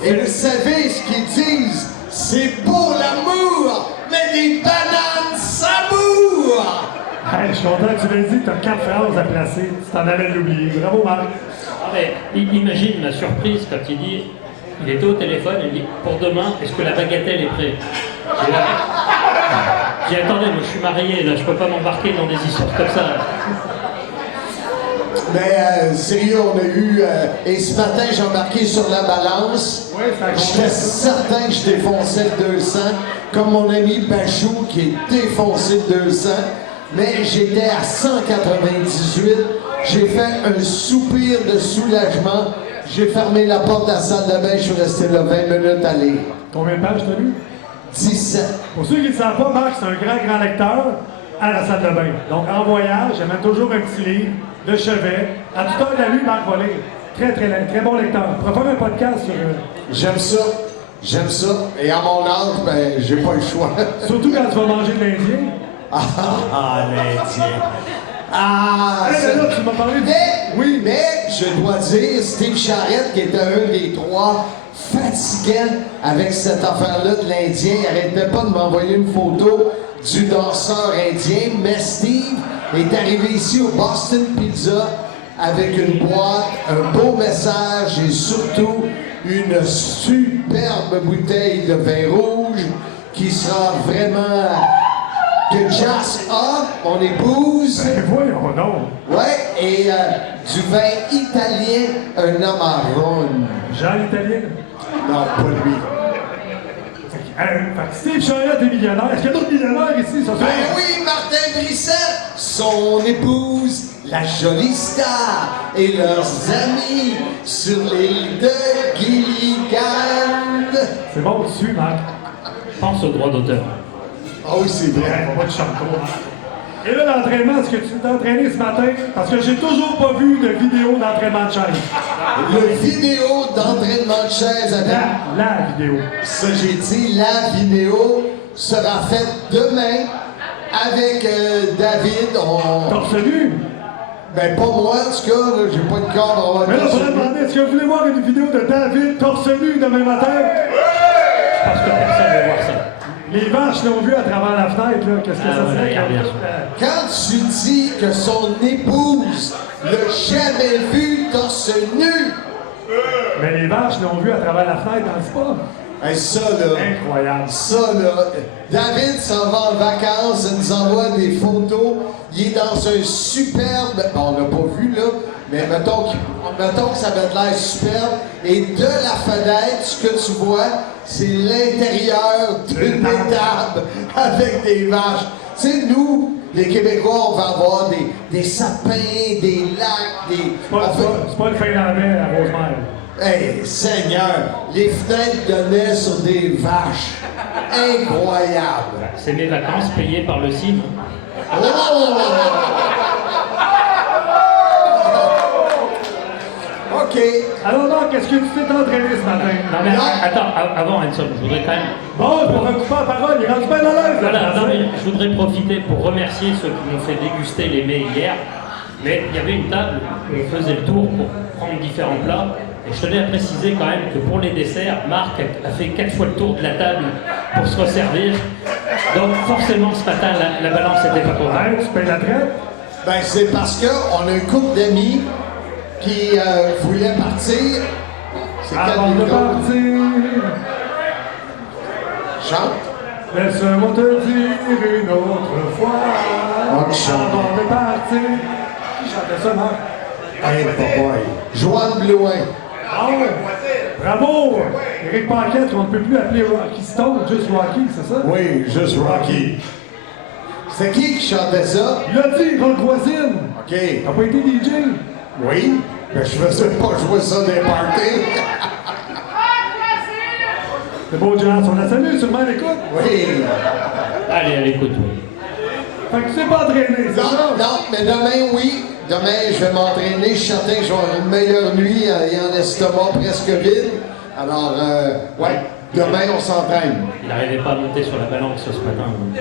Et vous savez ce qu'ils disent? C'est pour l'amour, mais des bananes samour! Hey, je suis content que tu l'aies dit, tu as 4 phrases à placer. Tu t'en allais l'oublier. Bravo, Marc. Ah, mais imagine ma surprise quand il dit, il était au téléphone, il dit, pour demain, est-ce que la bagatelle est prête? J'ai dit, attendez, moi je suis marié, là, je peux pas m'embarquer dans des histoires comme ça. Mais sérieux, on a eu... et ce matin, j'ai embarqué sur la balance. Ouais, ça compte. J'étais certain que je défonçais le 200, comme mon ami Bachou qui est défoncé le 200. Mais j'étais à 198. J'ai fait un soupir de soulagement. J'ai fermé la porte de la salle de bain, je suis resté là 20 minutes à lire. Combien de pages t'as lu? 17. Pour ceux qui ne le savent pas, Marc, c'est un grand lecteur à la salle de bain. Donc, en voyage, j'amène toujours un petit livre de chevet. À toute heure de la nuit, Marc va lire. Très bon lecteur. On pourrait faire un podcast sur... J'aime ça. Et à mon âge, ben, j'ai pas le choix. Surtout quand tu vas manger de l'Indien. Ah, l'Indien. Ah, Hey, ça- mais là, tu m'as parlé du... oui, mais je dois dire, Steve Charrette, qui était un des trois fatiguant avec cette affaire-là de l'Indien, il n'arrêtait pas de m'envoyer une photo du danseur indien, mais Steve est arrivé ici au Boston Pizza avec une boîte, un beau message et surtout une superbe bouteille de vin rouge qui sera vraiment que Jas a, mon épouse. Ben voyons donc. Ouais, et du vin italien, un Amarone. Jean l'Italien. Non, pas lui. Fait que Steve Charrette est millionnaire. Est-ce qu'il y a d'autres millionnaires ici, ça? Ben oui, Martin Brissette, son épouse, la jolie star, et leurs amis sur l'île de Gilligan. C'est bon, tu suis, Marc. Pense au droit d'auteur. Ah oui, c'est vrai. Ouais, faut pas te chanter trop, Marc. Et là, l'entraînement, est-ce que tu t'es entraîné ce matin? Parce que j'ai toujours pas vu de vidéo d'entraînement de chaise. Le vidéo d'entraînement de chaise avec... La vidéo. Ça, j'ai dit, la vidéo sera faite demain avec David. Torse nu? Ben, pas moi, en tout cas, là, j'ai pas de corps. Mais là, il faudrait demander, est-ce que vous voulez voir une vidéo de David torse nu demain matin? Je pense que personne ne veut voir ça. Les vaches l'ont vu à travers la fenêtre, là. Qu'est-ce que Ah, ça ouais, serait? regarde bien sûr. Quand tu dis que son épouse l'a jamais vu torse nu, Mais les vaches l'ont vu à travers la fenêtre dans le spa. hey, ça, là, Incroyable. ça, là, David s'en va en vacances, il nous envoie des photos, il est dans un superbe, bon, on l'a pas vu, là, mais mettons que ça avait l'air superbe, et de la fenêtre, ce que tu vois, c'est l'intérieur d'une étable avec des vaches. Tu sais, nous, les Québécois, on va avoir des sapins, des lacs, des... C'est pas le Finlandais à Rosemère. Hey, Seigneur, les fenêtres donnaient sur des vaches. Incroyable. C'est mes vacances payées par le CIM. Oh! OK. Alors, non, qu'est-ce que tu t'es entraîné ce matin? Non mais Non. attends, avant Hanson, je voudrais quand même... Bon, pour un couper la parole, il rentre bien à l'aise. Voilà, là, non, mais je voudrais profiter pour remercier ceux qui m'ont fait déguster les mets hier. Mais il y avait une table où on faisait le tour pour prendre différents plats. Et je tenais à préciser quand même que pour les desserts, Marc a fait 4 fois le tour de la table pour se resservir. Donc forcément ce matin, la balance n'était pas correcte. Ouais, tu payes la traite? Ben, c'est parce qu'on a un couple d'amis qui voulaient partir. C'est quel Avant de micro? partir, Chante. laisse-moi te dire une autre fois. Oh, qui chante. Avant de partir. Qui chantait ça, Marc? Hey, boy. Joanne Blouin. Ah ouais. Bravo! Éric Paquette, qu'on ne peut plus appeler Rocky Stone, juste Rocky, c'est ça? Oui, juste Rocky. C'est qui chantait ça? Il a dit, Rock Voisine! OK. T'as pas été DJ? Oui, mais je faisais pas jouer ça des parties. C'est beau, Jazz, on la salue, sûrement elle écoute. Oui. Allez, à l'écoute, oui. Fait que tu t'es pas entraîné, c'est Non, ça? non, mais demain, oui. Demain, je vais m'entraîner. Je suis certain que je vais avoir une meilleure nuit ayant l'estomac presque vide. Alors, ouais, demain, on s'entraîne. Il n'arrivait pas à monter sur la balance ce matin. donc,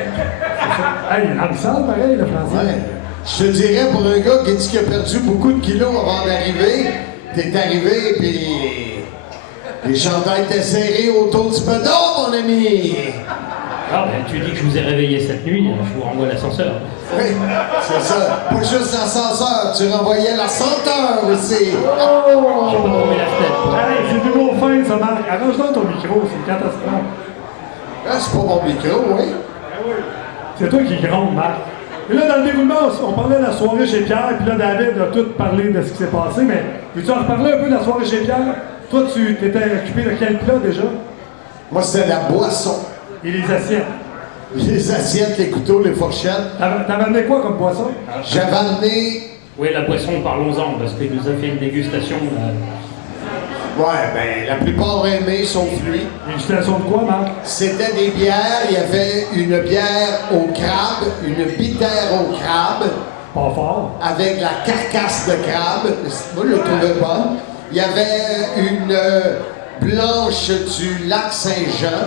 Hey, il est pareil, le français. Ouais. Je te dirais, pour un gars qui dit qu'il a perdu beaucoup de kilos avant d'arriver, t'es arrivé, puis les chandails étaient serrés autour du pedon, mon ami. Ah, ben, tu dis que je vous ai réveillé cette nuit, je vous renvoie l'ascenseur. Oui, c'est ça. Pas juste l'ascenseur, tu renvoyais la senteur aussi. J'ai pas trouvé la fenêtre. Hey, c'est du beau fin, ça, Marc. Arrange donc ton micro, c'est une catastrophe. Ah, c'est pas mon micro, oui. C'est toi qui gronde, Marc. Et là, dans le déroulement, on parlait de la soirée chez Pierre, puis là, David a tout parlé de ce qui s'est passé, mais veux-tu en reparler un peu de la soirée chez Pierre? Toi, tu t'étais occupé de quel plat déjà? Moi, c'était la boisson. Et les assiettes. Les assiettes, les couteaux, les fourchettes. T'avais amené quoi comme boisson? J'avais amené... Oui, la boisson, parlons-en, parce qu'il nous a fait une dégustation. Ouais, ben, la plupart ont aimé, sauf lui. Dégustation de quoi, Marc? C'était des bières. Il y avait une bière au crabe, une bittère au crabe, Pas fort. avec la carcasse de crabe. Moi, je le trouvais bonne. Il y avait une blanche du lac Saint-Jean.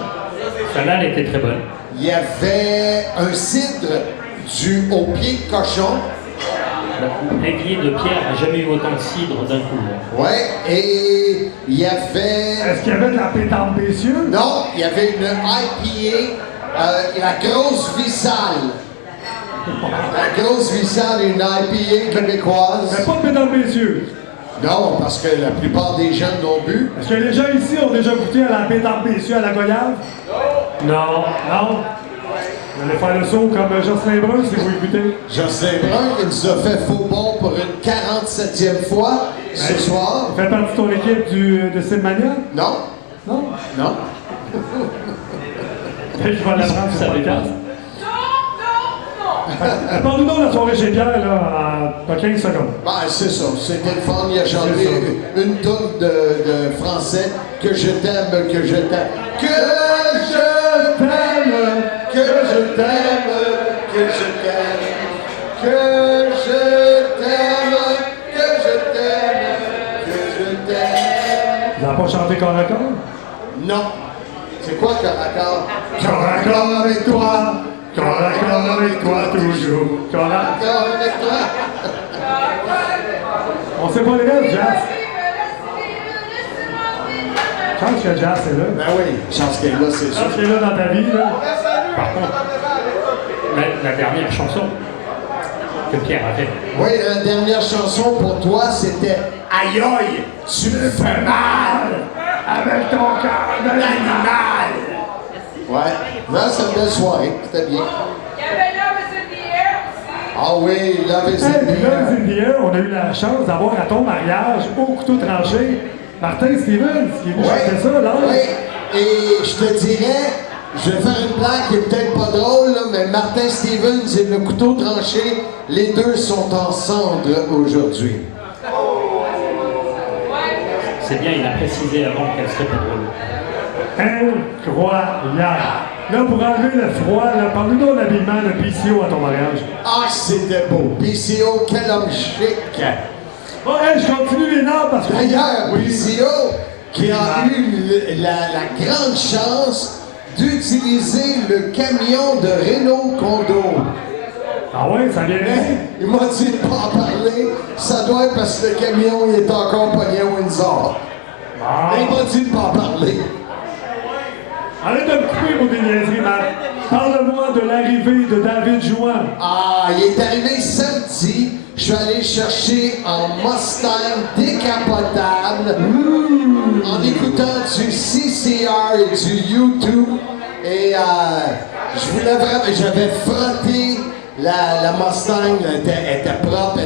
Celle-là, elle était très bonne. Il y avait un cidre au pied de cochon. L'évier de Pierre n'a jamais eu autant de cidre d'un coup. Ouais, et il y avait... Est-ce qu'il y avait de la pétanque messieurs? Non, il y avait une IPA, la grosse Vissale. La grosse Vissale, une IPA québécoise. Mais pas de pétanque messieurs. Non, parce que la plupart des jeunes l'ont bu. Est-ce que les gens ici ont déjà goûté à la pétanque messieurs à la Goyave? Non. Non? Vous allez faire le saut comme Jocelyn Brun si vous écoutez. Jocelyn Brun, qui nous a fait faux bon pour une 47e fois ce soir. Il fait partie de ton équipe de Silmania? Non? Non? Non? Peut-être qu'il va l'apprendre sur le podcast. Parle-nous donc de la soirée chez Pierre, là, en 15 secondes. Ben, c'est ça. C'était le fun. Il a chanté une toune de français. Que je t'aime, que je t'aime. Que je t'aime, que je t'aime, que je t'aime. Que je t'aime, que je t'aime, que je t'aime. Vous n'avez pas chanté corps à corps? Non. C'est quoi corps à corps? Corps à corps avec toi, corps à corps avec toi toujours, corps à Corps avec toi. On sait pas les rêves, Jazz. Chance que Jazz est là. Ben oui, chance qu'elle est là, c'est sûr. Chance qu'elle est là dans ta vie, là. Par contre, la dernière chanson que Pierre a faite. Oui, la dernière chanson pour toi, c'était Aïe aïe, tu me fais mal avec ton cœur de l'animal. Ouais, non, c'est une belle soirée, c'était bien. Il y avait Love is in the air aussi. Ah oui, Love is Hey, in the puis là, air. in the Air, on a eu la chance d'avoir à ton mariage, au couteau tranché, Martin Stevens, qui est venu chanter ça, là. Oui, et je te dirais, je vais faire une blague qui est peut-être pas drôle, là, mais Martin Stevens et le couteau tranché, les deux sont ensemble aujourd'hui. C'est bien, il a précisé avant qu'elle serait pas drôle. Incroyable! Là, pour enlever le froid, là, parle-nous de l'habillement de PCO à ton mariage. Ah, c'était beau. PCO, quel homme chic. Oh, hey, je continue les noms parce que... D'ailleurs, oui. PCO, qui a eu la grande chance d'utiliser le camion de Renault Condo. Ah ouais, ça vient bien. Il m'a dit de pas en parler. Ça doit être parce que le camion il est encore pogné à Windsor. Ah. Mais il m'a dit de pas en parler. Arrête de me couper pour des niaiseries, Marc. Parle-moi de l'arrivée de David Jouan. Ah, il est arrivé samedi. Je suis allé chercher un Mustang décapotable en écoutant du CCR et du YouTube. Et je voulais vraiment, j'avais frotté la Mustang, elle était propre.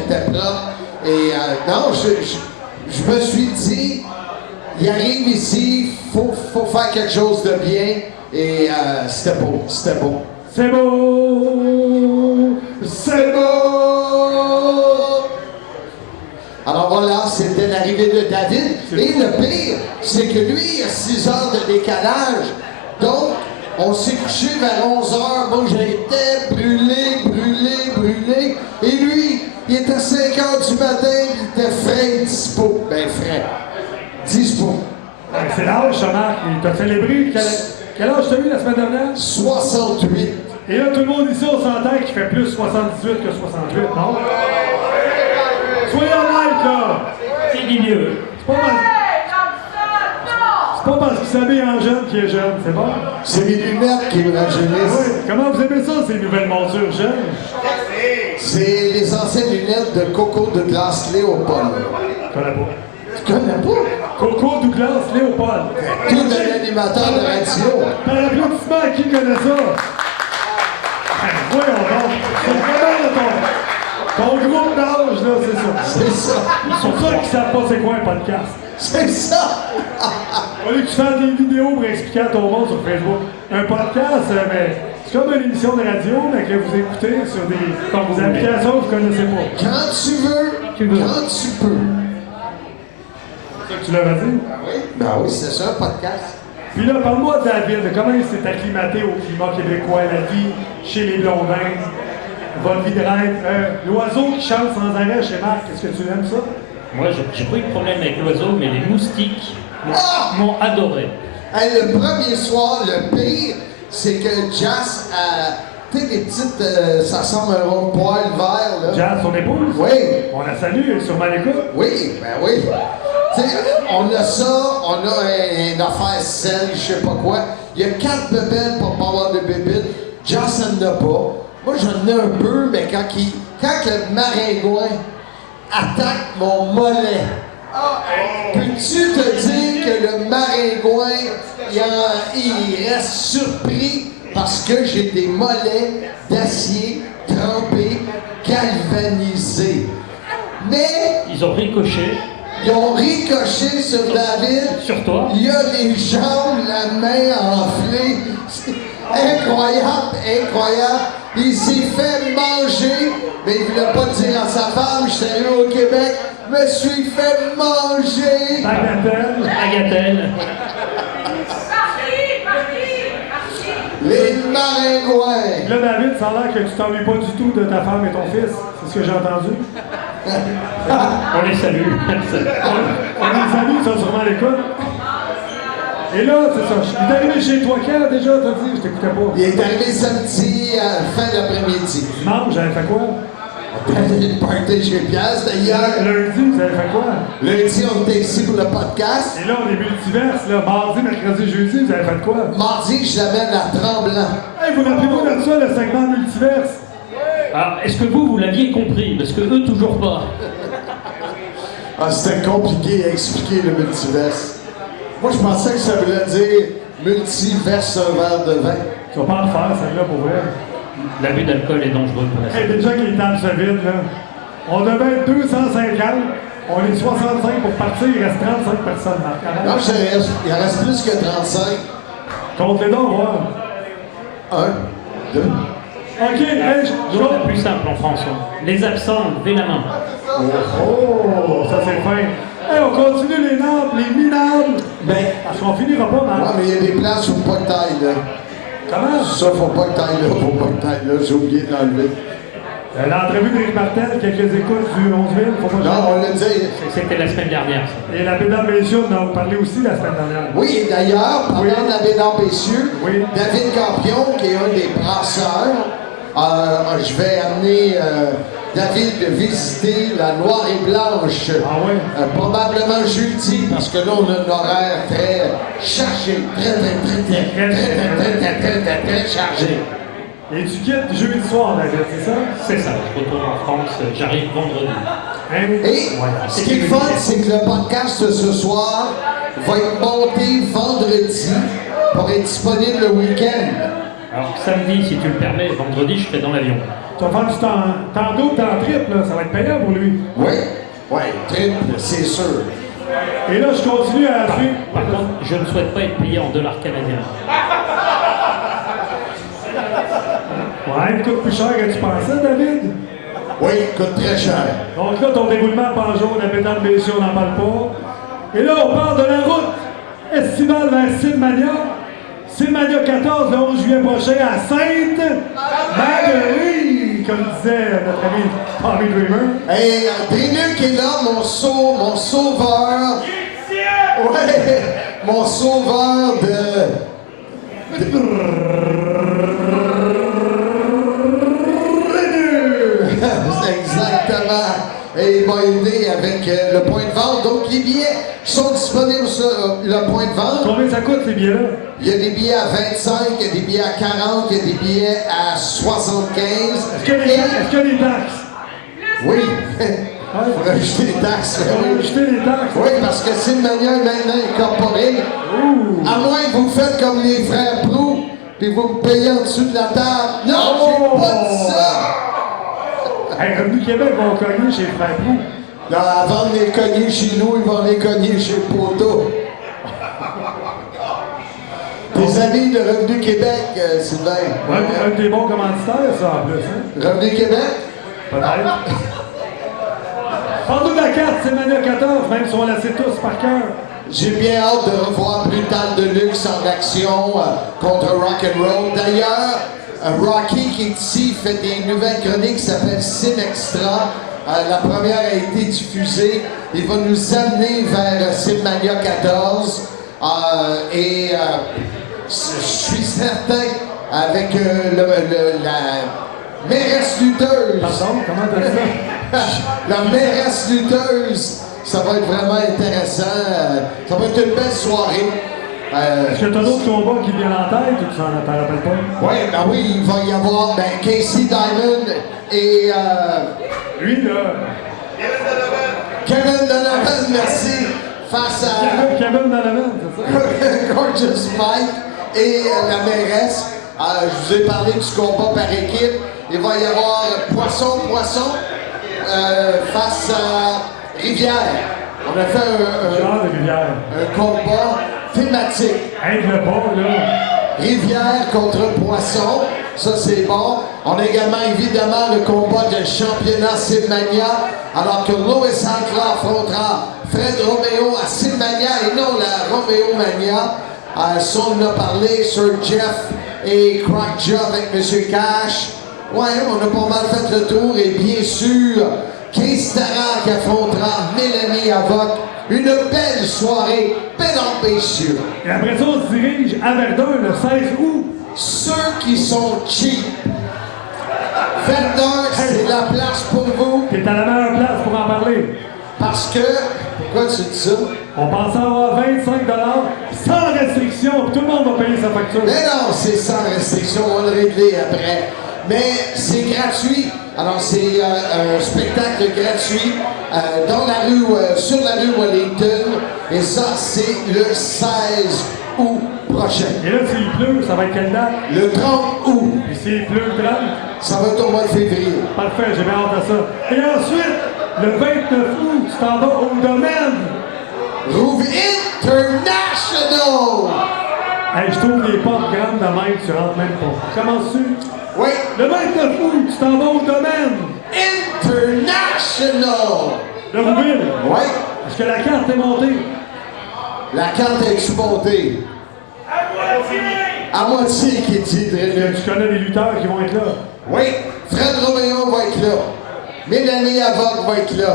Et non, je me suis dit, il arrive ici, faut faire quelque chose de bien. Et c'était beau. C'est beau! C'est beau! Alors voilà, c'était l'arrivée de David. Et le pire, c'est que lui, il a 6 heures de décalage. Donc, on s'est couché vers 11 heures. Moi, j'étais brûlé. Et lui, il était 5 heures du matin, il était frais et dispo. Ben, frais. Dispo. C'est l'âge, ça, Marc. T'as célébré. Quel âge t'as eu la semaine dernière? 68. Et là, tout le monde ici, on s'entend qu'il fait plus 78 que 68, non? Soyez honnête, là! Qui dit mieux? C'est pas parce qu'il s'habille en jeune qu'il est jeune, c'est bon? C'est mes lunettes qui me rajeunissent. Oui. Comment vous aimez ça, ces nouvelles montures jeunes? C'est les anciennes lunettes de Coco de glace Léopold. Je connais pas. Tu connais pas? Coco Douglas Léopold. Tout un animateur de radio. Par applaudissement, à qui connaît ça? Voyons donc. C'est vraiment ton groupe d'âge, là, c'est ça. C'est ça. Ils sont ceux qui savent pas c'est quoi un podcast. C'est ça. Au lieu que tu fasses des vidéos pour expliquer à ton monde sur Facebook. Un podcast, mais c'est comme une émission de radio, mais que vous écoutez sur des applications que vous connaissez pas. Quand tu veux, quand tu peux. C'est ça que tu l'avais dit? Ben oui, c'est ça, un podcast. Puis là, parle-moi de David, de comment il s'est acclimaté au climat québécois, la vie chez les Blondins, votre vie de rêve. L'oiseau qui chante sans arrêt chez Marc, est-ce que tu aimes ça? Moi, j'ai pas eu de problème avec l'oiseau, mais les moustiques m'ont adoré. Hey, le premier soir, le pire, c'est que Jazz Tu sais, les petites, ça ressemble à un rond de poêle vert, là. Jazz, son épouse? Oui. On la salue, elle est sûrement à l'écoute. Oui, ben oui. Tu sais, on a ça, on a une affaire sel, je sais pas quoi. Il y a 4 bébelles pour pas avoir de bébites. Jazz, ça n'en a pas. Moi, j'en ai un peu, mais quand le maringouin attaque mon mollet, peux-tu te dire que le maringouin, il reste surpris parce que j'ai des mollets d'acier trempés, galvanisés. Mais Ils ont ricoché ils ont ricoché sur David. sur toi. Il a les jambes, la main enflée. C'est incroyable, incroyable. Il s'est fait manger, mais il voulait pas dire à sa femme, je suis arrivé au Québec, je me suis fait manger. Bagatelle. Agatelle. Les maringouins. Là, David, ça a l'air que tu t'ennuies pas du tout de ta femme et ton fils. C'est ce que j'ai entendu. On les salue. On les salue, ils sont sûrement à l'écoute. Et là, c'est ça. Il est arrivé chez toi quand déjà, t'as dit? Je t'écoutais pas. Il est arrivé samedi à fin d'après-midi. Dimanche, j'avais fait quoi? On a fait une party chez Pierre, c'était hier. Lundi, vous avez fait quoi? Lundi, on était ici pour le podcast. Et là, on est multiverse, là. Mardi, mercredi, jeudi, vous avez fait quoi? Mardi, je l'amène à Tremblant. Hey, vous rappelez-vous de ça, le segment multiverse? Alors, est-ce que vous l'aviez compris? Parce que eux, toujours pas. Ah, c'était compliqué à expliquer le multiverse. Moi, je pensais que ça voulait dire multiverse un verre de vin. Tu vas pas en faire, celle-là, pour vrai. L'abus d'alcool est dangereux pour la Hey, santé. déjà que les tables se vident, là. On devait être 250. On est 65 pour partir, il reste 35 personnes, Marc. Arrête. Non, il en reste plus que 35. Compte les dons, voir. 1, 2. OK, hey, Chose la plus simple en France. Les absents, levez la main. Oh, ça c'est fin. Hey, on continue les nables, les minables. Ben, Parce qu'on finira pas, Marc. ouais, mais il y a des places où faut pas que t'ailles, là. Comment? Ça, faut pas que t'ailles là, faut pas que t'ailles là. J'ai oublié de l'enlever. L'entrevue d'Éric Martel, quelques écoutes du 11 000, faut pas Non, on l'a dit. C'était la semaine dernière, ça. Et la Bédame Bézieux, on en a parlé aussi la semaine dernière. Oui, et d'ailleurs, parlant Oui. de la baie d'Ambessieux, Oui. David Campion, qui est un des brasseurs, je vais amener David de visiter la Noire et Blanche. Ah ouais? Probablement jeudi, parce que là, on a un horaire très chargé. Très chargé. Et tu quittes jeudi soir, David, c'est ça? C'est ça. Je retourne en France. J'arrive vendredi. Hein? Et Ouais. ce qui est le fun, c'est que le podcast de ce soir va être monté vendredi pour être disponible le week-end. Alors, samedi, si tu le permets, vendredi, je serai dans l'avion. Tu vas faire du temps double, temps triple, là. Ça va être payant pour lui. Oui, oui, triple, c'est sûr. Et là, je continue à suivre. Par contre, je ne souhaite pas être payé en dollars canadiens. Ouais, il coûte plus cher que tu pensais, David. Oui, coûte très cher. Donc là, ton déroulement Peugeot, la Bédame Bézieux, on n'en parle pas. Et là, on part de la route estivale vers Silmania. Silmania 14, le 11 juillet prochain, à Sainte-Marguerite, comme disait notre ami Tommy Dreamer. Hey, Dreamer qui est là, mon sauveur. Ouais, mon sauveur Exactement. Et il m'a aidé avec le point de vente. Donc, les billets sont disponibles sur le point de vente. Combien ça coûte, ces billets-là? Il y a des billets à 25, il y a des billets à 40, il y a des billets à 75. Est-ce qu'il y a des taxes? Oui. Il faut rajouter les taxes. On va ajouter les taxes. Oui, parce que Silmania est maintenant incorporé. À moins que vous faites comme les frères Prou, puis vous me payez en dessous de la table. Non, j'ai pas dit ça! Hey, Revenu Québec vont cogner chez Frère Prou. Non, avant de les cogner chez nous, ils vont les cogner chez Poteau. Tes amis de Revenu Québec, Sylvain. Ouais, un des bons commanditaires, ça, en plus. Hein? Revenu Québec? Peut-être. Parle-nous de la carte, c'est Mania 14, même si on la sait tous par cœur. J'ai bien hâte de revoir Brutal Deluxe en action contre Rock'n'Roll. D'ailleurs, Rocky qui est ici fait des nouvelles chroniques qui s'appellent Sim Extra. La première a été diffusée. Il va nous amener vers Simmania 14. Je suis certain, avec la mairesse lutteuse. Pardon, comment t'as dit ça? La mairesse lutteuse. Ça va être vraiment intéressant. Ça va être une belle soirée. Est-ce que t'as d'autres combats qui viennent en tête ou tu t'en rappelles pas? Oui, ben oui, il va y avoir Casey Diamond et... Lui, là... Kevin Donovan, merci, face à... Kevin Donovan, c'est ça? Gorgeous Mike et la mairesse. Je vous ai parlé du combat par équipe. Il va y avoir Poisson face à Rivière. On a fait un combat thématique. Aide-le pas, là. Rivière contre Poisson, ça c'est bon. On a également évidemment le combat de championnat Silmania, alors que Louis Ancla affrontera Fred Romeo à Silmania et non la Romeo Mania. Ça on a parlé sur Jeff et Crackja avec M. Cash. Ouais, on a pas mal fait le tour et bien sûr, Keith Tarak affrontera Mélanie Avoc. Une belle soirée, belle ambitieux. Et après ça, on se dirige à Verdun le 16 août. Ceux qui sont cheap. Verdun, c'est la place pour vous. T'es à la meilleure place pour en parler. Parce que... Pourquoi tu dis ça? On pensait avoir 25 $, sans restriction, puis tout le monde va payer sa facture. Mais non, c'est sans restriction, on va le régler après. Mais c'est gratuit. Alors, c'est un spectacle gratuit dans la rue, sur la rue Wellington. Et ça, c'est le 16 août prochain. Et là, s'il pleut, ça va être quelle date? Le 30 août. Et s'il pleut le 30? Ça va être au mois de février. Parfait, j'ai bien hâte à ça. Et ensuite, le 29 août, tu t'en vas au domaine. Rouve International! Hey, je trouve les portes grandes de même, tu rentres même pas. Commences-tu? Oui. Le 29 août, tu t'en vas au domaine. International! De Rouville. Oui. Est-ce que la carte est montée? La carte est montée. À moitié, qui dit Drenet. Tu connais les lutteurs qui vont être là? Oui. Fred Romeo va être là. Mélanie Avoc va être là.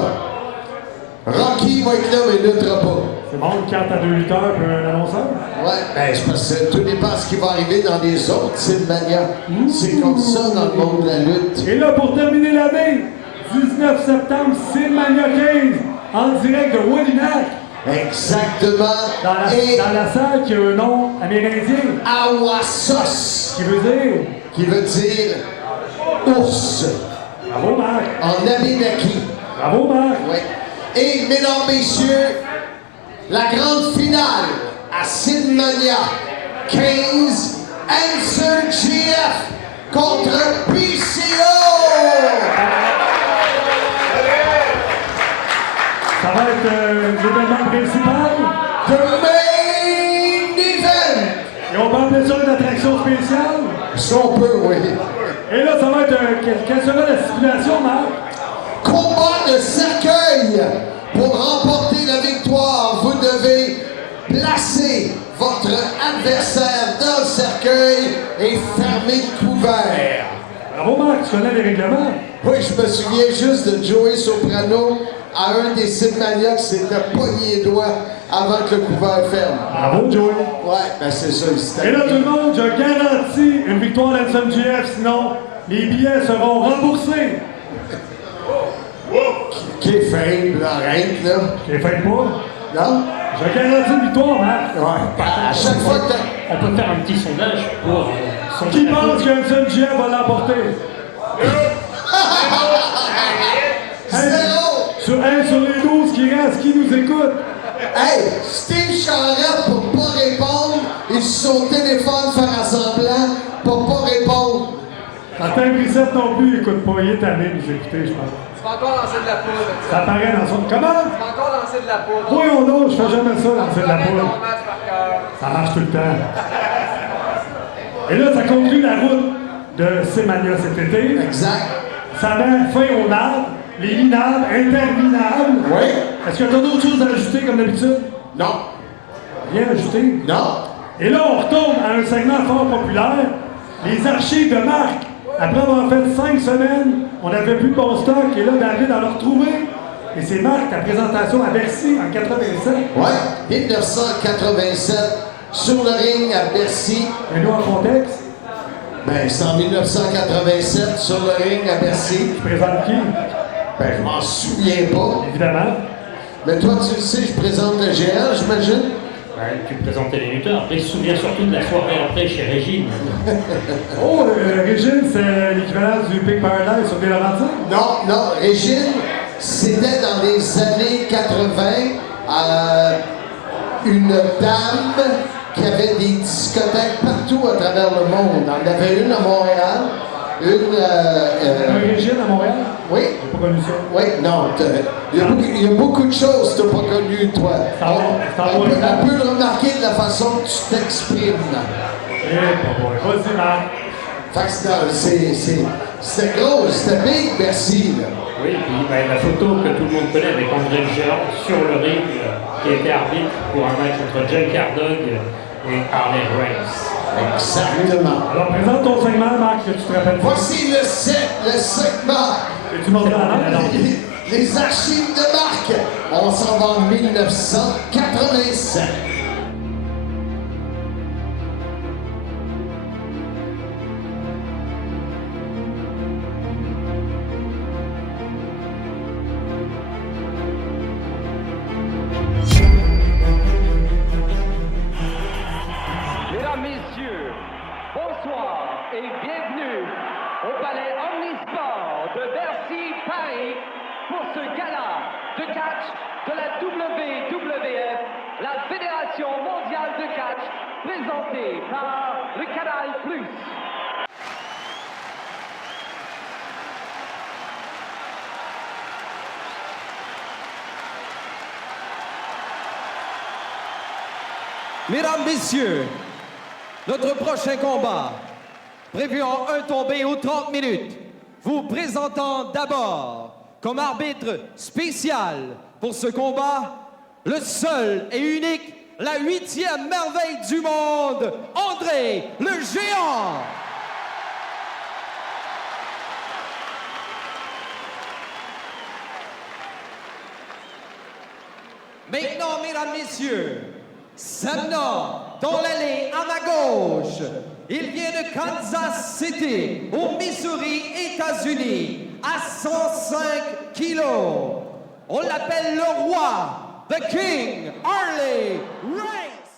Rocky va être là, mais ne luttera pas. C'est bon, une carte à 2 lutteurs et un annonceur? Ouais, ben c'est parce que tout dépend de ce qui va arriver dans les autres Silmania. C'est comme ça dans le monde de la lutte. Et là, pour terminer l'année, 19 septembre, Silmania 15, en direct de Wallinac. Exactement. Dans la salle qui a un nom amérindien. Awassos. Qui veut dire ours. Bravo, Marc. En Abenaki. Bravo, Marc. Oui. Et, mesdames, messieurs, la grande finale à Silmania 15, Answer GF contre PCO. Ça va être l'événement principal. The main event. Et on va appeler ça une attraction spéciale. Si on peut, oui. Et là, ça va être... quelle sera la stipulation, Marc? Combat de cercueil. Pour remporter la victoire, vous devez placer votre adversaire dans le cercueil et fermer le couvert. Bravo, Marc, tu connais les règlements? Oui, je me souviens juste de Joey Soprano à un des Silmania qui s'était pogné les doigts avant que le couvert ferme. Bravo, Joey. Ouais, ben c'est ça, Et là, tout le monde, je garantis une victoire d'NSMGF, sinon les billets seront remboursés. Qui est faible, arrête, là. Qui est fait pas? Non? Je garantis une victoire, Marc. Ouais. À chaque fois que On peut faire un petit sondage pour... Qui pense que NSMGF va l'emporter? Zéro! Sur les 12 qui restent, qui nous écoute? Hey, Steve Charette, pour pas répondre, il sur son téléphone faire semblant pour pas répondre. Martin Brissette non plus, il écoute pas. Il est tanné de nous écouter, je pense. Tu vas encore lancer de la poudre. Ça paraît dans son... Comment? Tu vas encore lancer de la poudre. Voyons donc, je fais jamais ça, lancer de la poudre. Ton match par cœur. Ça marche tout le temps. Et là, ça conclut la route de Silmania cet été. Exact. Ça met fin aux nables, les minables, interminables. Oui. Est-ce que tu as d'autres choses à ajouter comme d'habitude? Non. Rien à ajouter? Non. Et là, on retourne à un segment fort populaire, les archives de Marc. Après avoir fait 5 semaines, on n'avait plus de bon stock, et là, David en a retrouvé. Et c'est Marc, ta présentation à Bercy en 87. Ouais, 1987, sur le ring à Bercy. Et nous, en contexte. Ben, c'est en 1987 sur le ring à Bercy. Tu présentes qui? Ben, je m'en souviens pas. Évidemment. Mais toi, tu le sais, je présente le géant, j'imagine? Ouais, tu présentais les lutteurs. Après, il se souvient surtout de la soirée après chez Régine. Oh, Régine, c'est l'équivalent du Big Paradise sur Bélarentin? Non, non, Régine, c'était dans les années 80, une dame qui avait des discothèques partout à travers le monde. On en avait une à Montréal, une... Régine à Montréal? Oui. J'ai pas connu ça. Oui, non, il y a beaucoup de choses que tu n'as pas connues, toi. On peut le remarquer de la façon que tu t'exprimes. Vas-y, Marc. Fait que c'était gros, c'était big, merci. Là. Oui, puis ben, la photo que tout le monde connaît avec André le Géant sur le ring, qui était arbitre pour un match entre Junk Hardog et Harley Race. Exactement. Alors, présente ton segment, Marc, que tu te rappelles. Voici le segment. Et tu montres la les archives de Marc. On s'en va en 1987. Mesdames, Messieurs, bonsoir et bienvenue au Palais Omnisport de Bercy, Paris, pour ce gala de catch de la WWF, la Fédération mondiale de catch, présentée par le Canal Plus. Mesdames, Messieurs, notre prochain combat, prévu en un tombé ou 30 minutes, vous présentant d'abord comme arbitre spécial pour ce combat, le seul et unique, la 8e merveille du monde, André le Géant. Maintenant, mesdames, messieurs, s'amenant dans l'allée à ma gauche, il vient de Kansas City, au Missouri, États-Unis, à 105 kilos. On l'appelle le roi, The King, Harley Race.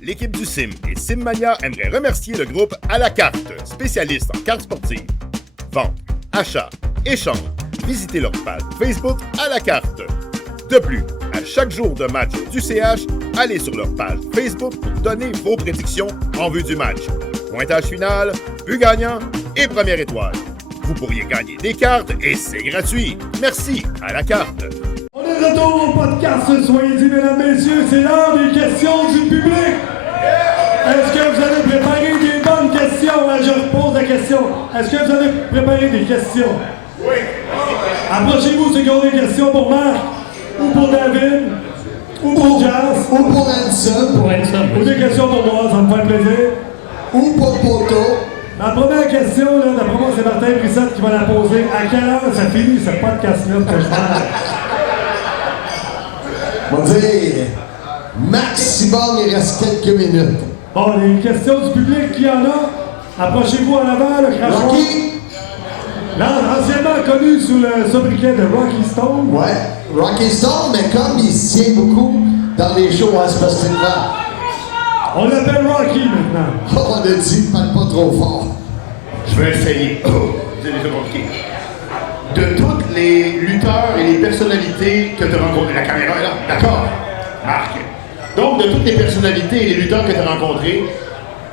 L'équipe du Sim et Simmania aimerait remercier le groupe À la carte, spécialiste en cartes sportives. Vente, achat, échange, visitez leur page Facebook À la carte. De plus, à chaque jour de match du CH, allez sur leur page Facebook pour donner vos prédictions en vue du match. Pointage final, but gagnant et première étoile. Vous pourriez gagner des cartes et c'est gratuit. Merci à la carte. On est de retour au podcast, soyez dit, mesdames, messieurs, c'est l'heure des questions du public. Est-ce que vous avez préparé des bonnes questions? Je repose la question. Est-ce que vous avez préparé des questions? Oui. Approchez-vous ceux qui ont des questions pour Marc, ou pour David, ou pour Jazz, ou pour Hanson, ou des questions pour moi, ça me fait plaisir. Ou pour Poto. La première question, là, d'après moi, c'est Martin Brissette qui va la poser. À quelle heure ça finit ce podcast-là que je fais? On va dire, maximum, il reste quelques minutes. Bon, les questions du public, qui en a? Approchez-vous en avant, le crachoir. Rocky. Anciennement connu sous le sobriquet de Rocky Stone. Ouais, Rocky Stone, mais comme il se tient beaucoup dans les shows à Spastic-là. On l'appelle Rocky maintenant. Oh, on a dit, parle pas trop fort. Je vais essayer. C'est déjà compliqué. De toutes les lutteurs et les personnalités que tu as rencontrées, la caméra est là, d'accord, Marc. Donc, de toutes les personnalités et les lutteurs que tu as rencontrés,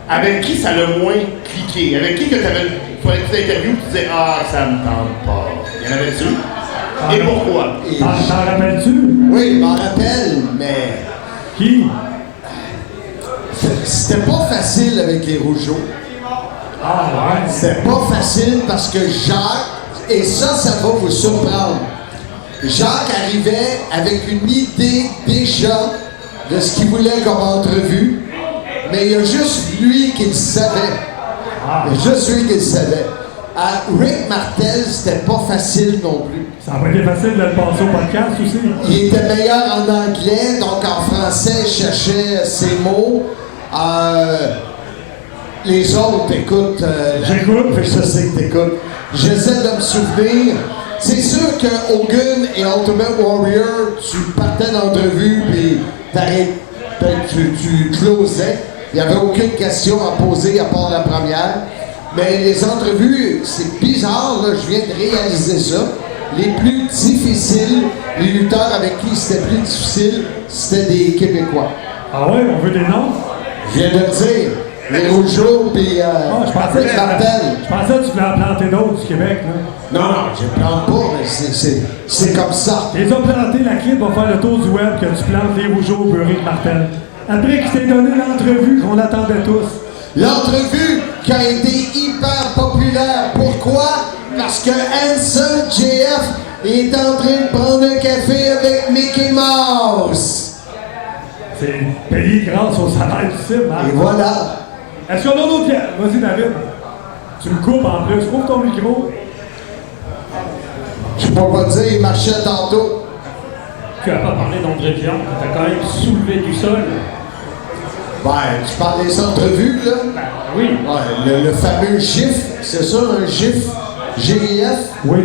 avec qui ça l'a moins cliqué? Avec qui que tu avais. Il fallait que tu t'interviewes, tu disais, ah, ça me tente pas. Il y en avait-tu? Et pourquoi? T'en rappelles-tu? Oui, je m'en rappelle, mais. Qui? C'était pas facile avec les Rougeaux. Ah ouais? C'était pas facile parce que Jacques, et ça va vous surprendre. Jacques arrivait avec une idée déjà de ce qu'il voulait comme entrevue, mais il y a juste lui qui le savait. Il y a juste lui qui le savait. À Rick Martel, c'était pas facile non plus. Ça a pas été facile de le passer au podcast aussi. Il était meilleur en anglais, donc en français, il cherchait ses mots. Les autres, écoute, j'écoute, je sais que t'écoutes. J'essaie de me souvenir. C'est sûr que Hogan et Ultimate Warrior, tu partais d'entrevue puis tu closais. Il n'y avait aucune question à poser à part la première. Mais les entrevues, c'est bizarre, là, je viens de réaliser ça. Les plus difficiles, les lutteurs avec qui c'était plus difficile, c'était des Québécois. Ah ouais, on veut des noms? Je viens de le dire. Les Rougeaux, puis je pensais que tu voulais en planter d'autres du Québec, là. Non, je ne plante pas, mais c'est comme ça. Ils ont planté, la clip va faire le tour du web que tu plantes les Rougeaux au beurré de Martel. Après qu'il t'ait donné l'entrevue qu'on attendait tous. L'entrevue qui a été hyper populaire. Pourquoi? Parce que Hanson JF est en train de prendre un café avec Mickey Mouse. C'est payé grâce au salaire du cible, hein? Et voilà. Est-ce qu'on a d'autres... Vas-y, David. Tu me coupes en plus. Ouvre ton micro. Je peux pas dire, il marchait tantôt. Tu n'as pas parlé d'André Jean, tu as quand même soulevé du sol. Ben, tu parles des entrevues, là? Ben, oui. Ouais, le fameux GIF, c'est ça, un GIF? GIF? Oui.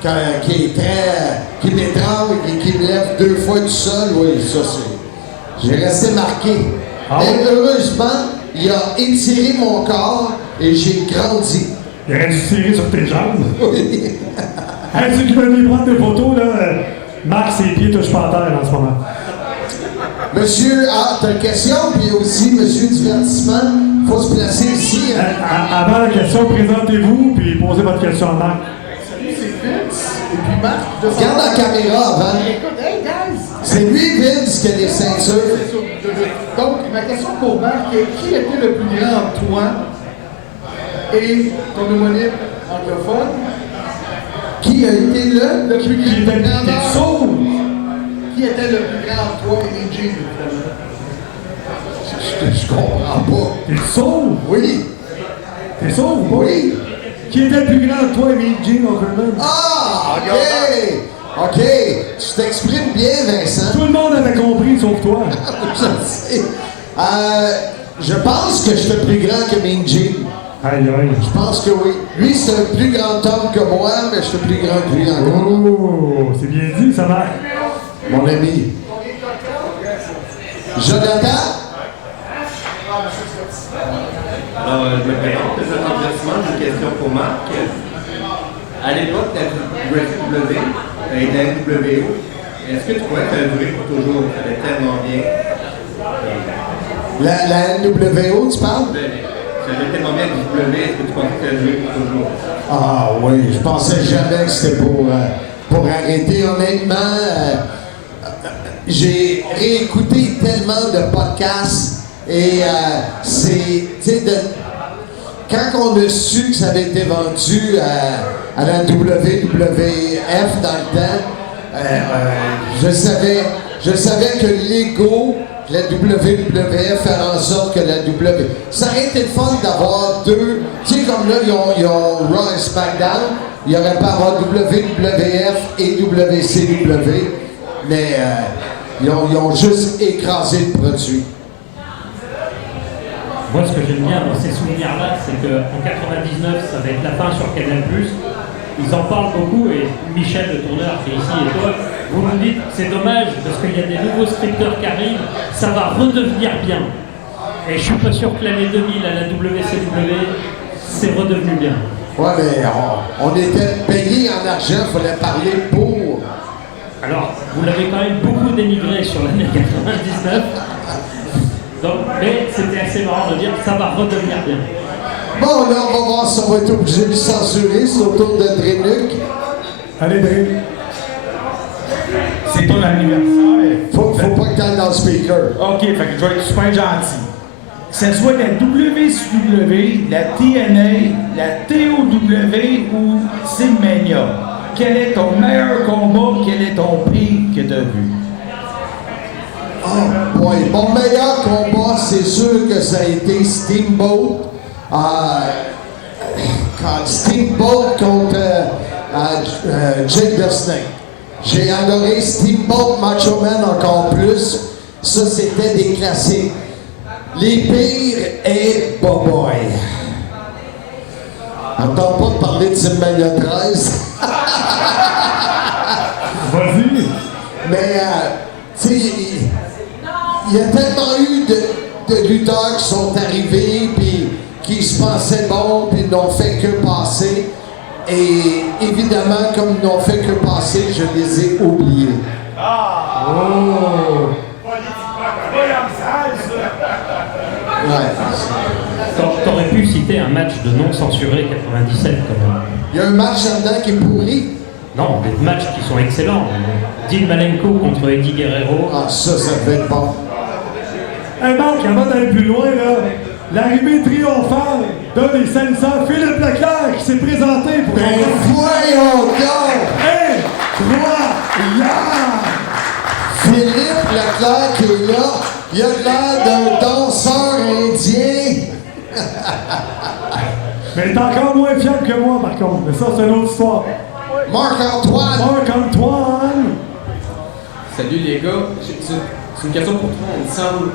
Qui m'étrangle et qui me lève 2 fois du sol, oui, ça c'est... J'ai resté marqué. Ah Et oui? heureusement, il a étiré mon corps et j'ai grandi. Il aurait dû tirer sur tes jambes. Oui. Hey, ceux qui veulent venir prendre des photos, là, Marc, ses pieds touchent pas à terre en ce moment. Monsieur, t'as une question, puis aussi, monsieur divertissement, il faut se placer ici. Hein? Avant la question, présentez-vous, puis posez votre question à Marc. Salut, c'est Vince. Et puis Marc, regarde la caméra avant. Écoute, hey guys! C'est lui, Vince, qui a les ceintures. Donc, ma question pour Marc est qui était le plus grand entre toi et ton homonyme anglophone? Qui a été le plus grand? T'es sourd! Qui était le plus grand entre toi et les Jeans? Je comprends pas. T'es sourd? Oui. T'es sourd ou pas? Oui. Qui était le plus grand que toi et Mean Gene Okerman? Ah, OK. OK. Tu t'exprimes bien, Vincent. Tout le monde avait compris, sauf toi. Je sais. Je pense que je suis plus grand que Mean Gene. Aïe, aïe. Je pense que oui. Lui, c'est un plus grand homme que moi, mais je suis plus grand que lui encore. Oh, c'est bien dit, ça va. Mon ami. Jonathan? Alors, je me présente, je t'en une question pour Marc. À l'époque, la WCW et la NWO, est-ce que tu pourrais te durer pour toujours? Ça allait tellement bien. La NWO, tu parles? Ça allait tellement bien du W, est-ce que tu pensais que ça allait durer pour toujours? Ah oui, je pensais jamais que c'était pour arrêter. Honnêtement, j'ai réécouté tellement de podcasts et quand on a su que ça avait été vendu à la WWF dans le temps, je savais que l'ego de la WWF faire en sorte que la W... Ça aurait été le fun d'avoir deux... Tu sais, comme là, ils ont Raw et SmackDown. Il y aurait pas à avoir WWF et WCW. Mais ils ont juste écrasé le produit. Moi, ce que j'aime bien dans ces souvenirs-là, c'est qu'en 99, ça va être la fin sur Canal+. Ils en parlent beaucoup et Michel, le tourneur, qui est ici, et toi, vous nous dites c'est dommage parce qu'il y a des nouveaux scripteurs qui arrivent, ça va redevenir bien. Et je suis pas sûr que l'année 2000 à la WCW, c'est redevenu bien. Ouais, mais on était payé en argent, il fallait parler pour. Alors, vous l'avez quand même beaucoup dénigré sur l'année 99. Donc, mais c'était assez marrant de dire que ça va redevenir bien. Bon, là, on va voir si on va être obligé de censurer. C'est au tour de Drénuc. Allez, Drénuc. C'est ton anniversaire. Faut pas que t'ailles dans le speaker. OK, fait que je vais être super gentil. Que ce soit la WCW, la TNA, la TOW ou Simmania, quel est ton meilleur combat, quel est ton pire que tu as vu? Oh boy, mon meilleur combat, c'est sûr que ça a été Steamboat. Steamboat contre Jake the Snake. J'ai adoré Steamboat Macho Man encore plus. Ça, c'était des classiques. Les pires et Boboy. Entends pas parler de Simbania 13. Vas-y. Mais, tu sais, il y a tellement eu de lutteurs qui sont arrivés, puis qui se pensaient bons, puis n'ont fait que passer. Et évidemment, comme ils n'ont fait que passer, je les ai oubliés. Oh! Ouais. T'aurais pu citer un match de non censuré 97 quand même. Il y a un match là-dedans qui est pourri. Non, des matchs qui sont excellents. Dean Malenko contre Eddie Guerrero. Ah, ça va être bon. Hey Marc, avant d'aller plus loin, là, l'arrivée triomphale d'un des salisseurs, Philippe Leclerc, qui s'est présenté pour... Ben voyons donc! Hey! Philippe Leclerc qui est là, il a l'air d'un danseur indien. Mais il est encore moins fiable que moi, par contre. Mais ça, c'est une autre histoire. Marc-Antoine! Marc-Antoine! Salut les gars, c'est une question pour toi, il me semble.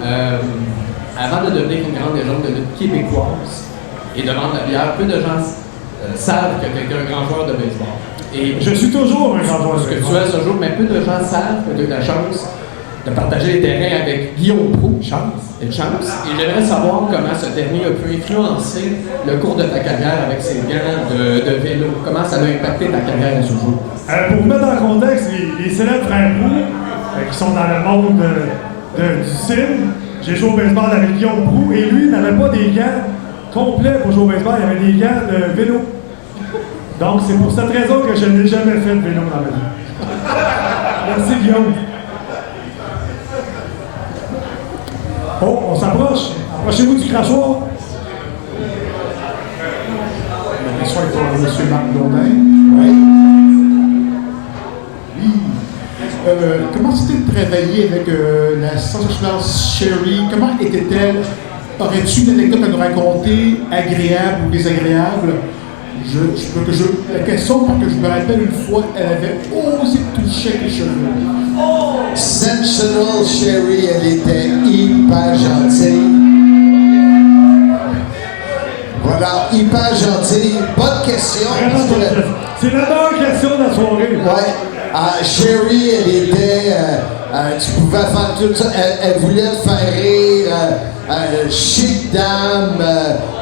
Avant de devenir une grande légende de lutte québécoise et de vendre la bière, peu de gens savent que tu es un grand joueur de baseball. Et je suis toujours un grand joueur de baseball. Que tu es ce jour, mais peu de gens savent que tu as eu la chance de partager les terrains avec Guillaume Proulx, et j'aimerais savoir comment ce dernier a pu influencer le cours de ta carrière avec ses gants de vélo. Comment ça a impacté ta carrière à ce jour? Pour vous mettre en contexte, les célèbres frères Proulx, qui sont dans le monde du film, j'ai joué au baseball avec Guillaume Proulx et lui n'avait pas des gants complets pour jouer au baseball, il avait des gants de vélo. Donc c'est pour cette raison que je n'ai jamais fait de vélo dans ma vie. Merci Guillaume. Oh, on s'approche. Approchez-vous du crachoir. Bonsoir avec toi, M. Marc Blondin. Oui. Oui. Comment c'était de travailler avec la sensationnelle Sherry? Comment était-elle? Aurais-tu une anecdote à nous raconter, agréable ou désagréable? La question, parce que je me rappelle une fois, elle avait osé toucher les cheveux. Sensational Sherry, elle était hyper gentille. Voilà, hyper gentille. Bonne question. C'est la bonne question de la soirée. Ouais. Sherry, elle était... tu pouvais faire tout ça. Elle voulait te faire rire. Chic dame.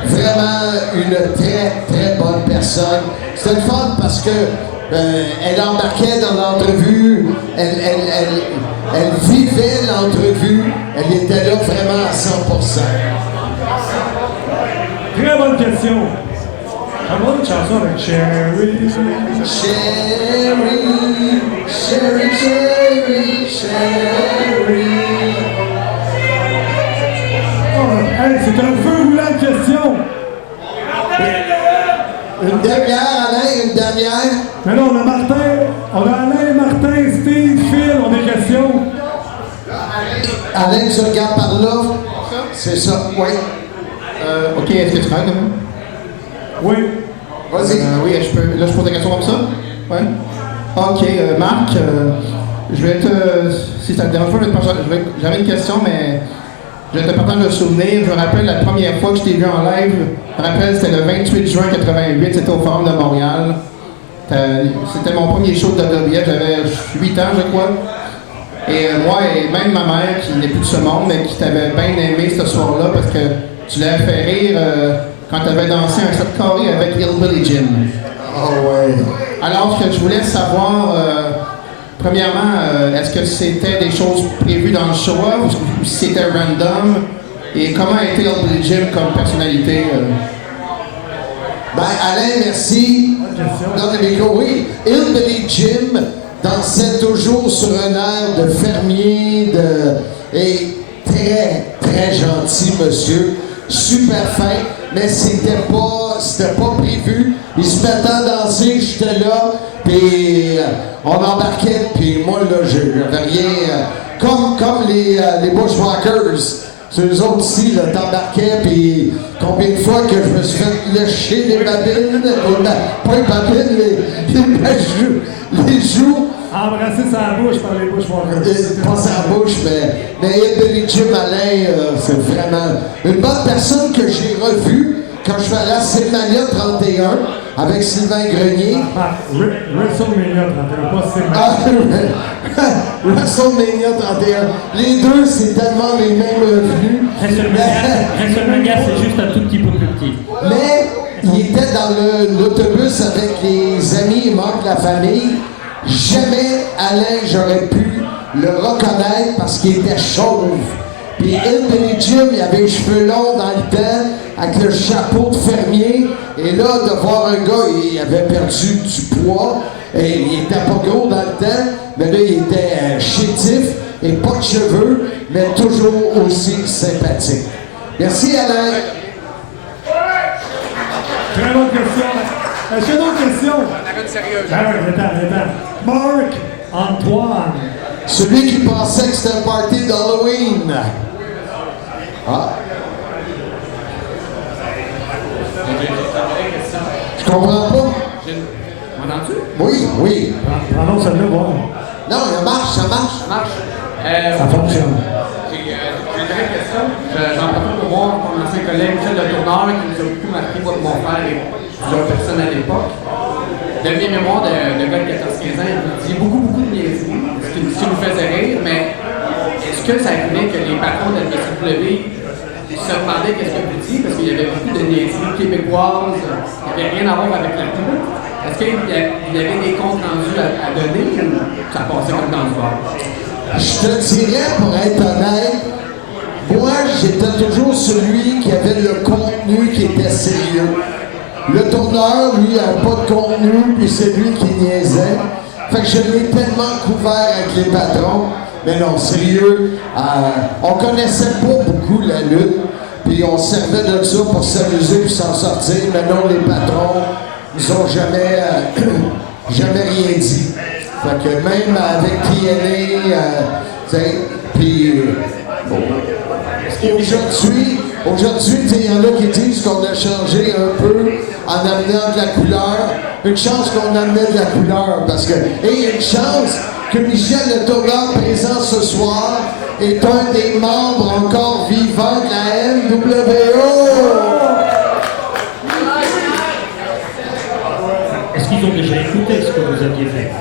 Vraiment une très, très bonne personne. C'était le fun parce que elle embarquait dans l'entrevue. Elle vivait l'entrevue. Elle était là vraiment à 100%. Très bonne question. On va une chanson avec Sherry. Sherry, Sherry, Sherry, Sherry. Oh, hey, c'est un feu roulant de questions. Une dernière, Alain, une dernière. Mais là, on a Alain, Martin, Steve, Phil, on a des questions. Alain, tu regardes par là. C'est ça, oui. OK, est-ce que tu parles, même? Oui. Vas-y. Oui, là, je pose la question comme ça? Oui. OK, Marc, je vais te... Si ça te dérange pas, j'avais une question, mais je vais te partager un souvenir. Je me rappelle la première fois que je t'ai vu en live. Je me rappelle, c'était le 28 juin 88, c'était au Forum de Montréal. C'était mon premier show de WWF, j'avais 8 ans, je crois. Et moi, et même ma mère, qui n'est plus de ce monde, mais qui t'avait bien aimé ce soir-là, parce que tu l'avais fait rire quand tu avais dansé un 7 carré avec Hillbilly Jim. Ah ouais. Alors, ce que je voulais savoir, premièrement, est-ce que c'était des choses prévues dans le show ou si c'était random? Et comment était Hillbilly Jim comme personnalité? Ben, Alain, merci. Dans le micro, oui. Hillbilly Jim dansait toujours sur un air de fermier et très, très gentil monsieur. Super fin, mais c'était pas prévu. Il se mettait à danser, j'étais là, puis on embarquait, puis moi, là, j'avais rien. Comme les Bushwhackers. C'est eux autres ici, là, t'embarquais, puis combien de fois que je me suis fait lécher les babines, pas les babines, les joues, Embrasser sa bouche par les bouches Pas sa bouche, mais Hillbilly Jim Alain, c'est vraiment une bonne personne que j'ai revue quand je suis allé à Cémania 31 avec Sylvain Grenier. WrestleMania 31, pas Cémania. WrestleMania 31. Les deux, c'est tellement les mêmes revenus. WrestleMania, c'est juste un tout petit peu plus petit. Mais il était dans l'autobus avec les amis et membres de la famille. Jamais, Alain, j'aurais pu le reconnaître parce qu'il était chauve. Puis Hillbilly Jim, il avait les cheveux longs dans le temps, avec le chapeau de fermier. Et là, de voir un gars, il avait perdu du poids. Et il était pas gros dans le temps, mais là, il était chétif et pas de cheveux, mais toujours aussi sympathique. Merci, Alain. Très bonne question. Est-ce qu'il y a d'autres questions? On avait une sérieuse. Attends. Marc, Antoine. Celui qui pensait que c'était un party d'Halloween. Ah. Je comprends pas. M'entends-tu? Oui. Pardon, ça vient voir. Non, ça marche. Ça fonctionne. J'ai une vraie question. J'en profite pour voir mon ancien collègue Michel Le Tourneur qui nous a beaucoup marqué, moi et mon frère et plusieurs personnes à l'époque. De mes mémoires de gars de 14-15 ans, il nous dit beaucoup de niaiseries, ce qui nous faisait rire, mais est-ce que ça arrivait que les patrons de la MSW se demandaient qu'est-ce que vous dites, parce qu'il y avait beaucoup de niaiseries québécoises, qui n'avaient rien à voir avec la lutte. Est-ce qu'il y avait des comptes rendus à donner ou ça passait comme dans le sport? Je te dirais, pour être honnête, moi, j'étais toujours celui qui avait le contenu qui était sérieux. Le tourneur, lui, n'avait pas de contenu, puis c'est lui qui niaisait. Fait que je l'ai tellement couvert avec les patrons. Mais non, sérieux, on connaissait pas beaucoup la lutte, puis on servait de ça pour s'amuser puis s'en sortir. Mais non, les patrons, ils ont jamais rien dit. Fait que même avec TNA, tu sais, puis aujourd'hui, il y en a qui disent qu'on a changé un peu en amenant de la couleur. Une chance qu'on amenait de la couleur, parce que, et une chance que Michel Le Tourneur, présent ce soir, est un des membres encore vivants de la NWO. Est-ce qu'ils ont déjà écouté ce que vous aviez fait?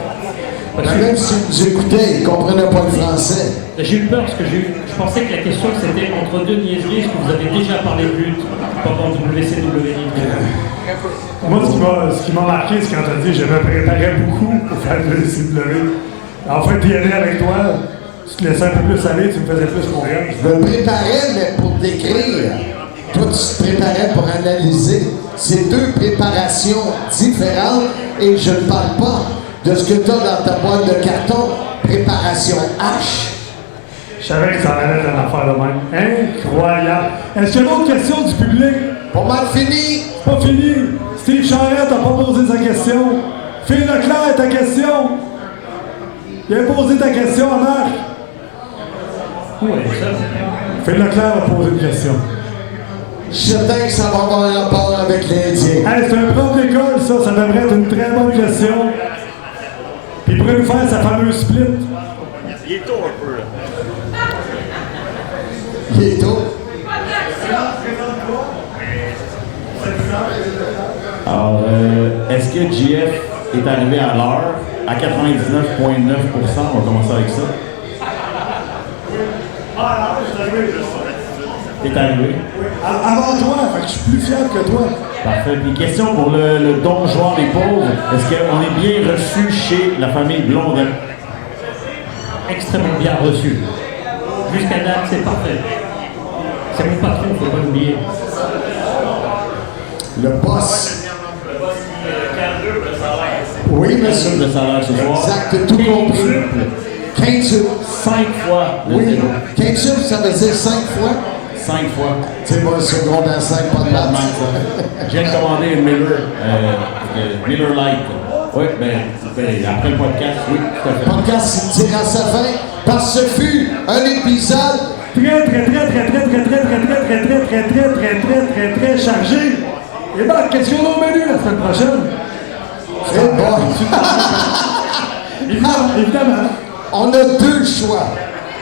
Même s'ils nous écoutaient, ils ne comprenaient pas le français. J'ai eu peur parce que je pensais que la question c'était entre deux niaiseries, est-ce que vous avez déjà parlé de lutte pendant WCW? Moi, ce qui m'a marqué, c'est quand tu as dit je me préparais beaucoup pour faire le WCW. En fait, y aller avec toi, tu te laissais un peu plus aller, tu me faisais plus confiance. Je me préparais, mais pour décrire. Toi, tu te préparais pour analyser. C'est deux préparations différentes et je ne parle pas de ce que tu as dans ta boîte de carton. Préparation H. Je savais que ça allait être une affaire de même. Incroyable. Est-ce qu'il y a d'autres questions du public? Pas mal fini. C'est pas fini. Steve Charette n'a pas posé sa question. Phil Leclerc, ta question. Il a posé ta question à Marc. Oui, ça. Phil Leclerc a posé une question. Je suis certain que ça va avoir un rapport avec l'Indien. Hey, c'est un prof d'école, ça. Ça devrait être une très bonne question. Puis il pourrait nous faire sa fameuse split. Il est tôt un peu, là. Il est tôt. Alors, est-ce que JF est arrivé à l'heure? À 99,9%, on va commencer avec ça. T'es arrivé? Avant toi, fait que je suis plus fiable que toi. Parfait. Puis question pour le don joueur des pauvres. Est-ce qu'on est bien reçu chez la famille Blondin? Extrêmement bien reçu. Jusqu'à date, c'est parfait. C'est mon patron, il ne faut pas l'oublier. Le boss. Oui, monsieur. Le salaire ce soir. Exact, tout compris. Quintuple. 5 fois. Oui. Quintuple, ça veut dire 5 fois? 5 fois. C'est moi, secondaire 5, pas de maths. Je viens de commander une Miller, Miller Light. Oui, après le podcast, oui, tout à fait. Le podcast tire à sa fin, parce que ce fut un épisode très chargé. Et Marc, qu'est-ce qu'on a au menu la semaine prochaine? C'est bon. Évidemment. On a 2 choix.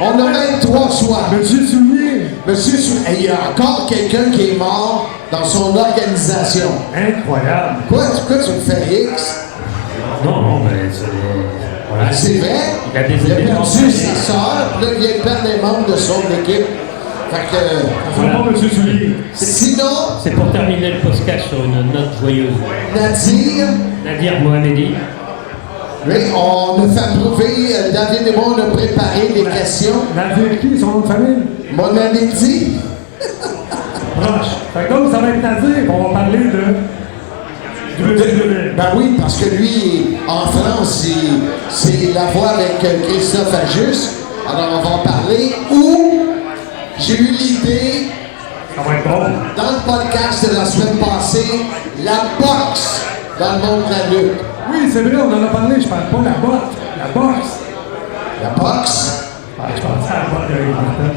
On a même 3 choix. Monsieur Soulier. Monsieur Soulier. Il y a encore quelqu'un qui est mort dans son organisation. Incroyable. Quoi tu me fais X? Non, mais c'est... Voilà. C'est vrai? Il a des Il a éléments... perdu sa sœur, puis là, il vient de perdre les membres de son équipe. Fait que... Voilà. Monsieur Soulier. Sinon... C'est pour terminer le podcast sur une note joyeuse. Nadir Mohamedi. Oui, on a fait approuver, David et moi, on a préparé des questions. Nadir qui, son nom de famille? Mohamedi. Proche. Fait que donc, ça va être Nadir, on va parler de... Ben oui, parce que lui, en France, c'est la voix avec Christophe Ajus. Alors, on va en parler. Ou, j'ai eu l'idée, dans le podcast de la semaine passée, la boxe dans le monde de la lutte. Oui, c'est vrai, on en a parlé, je parle pas de la botte, la boxe. La boxe? Je pensais à la botte de Martin.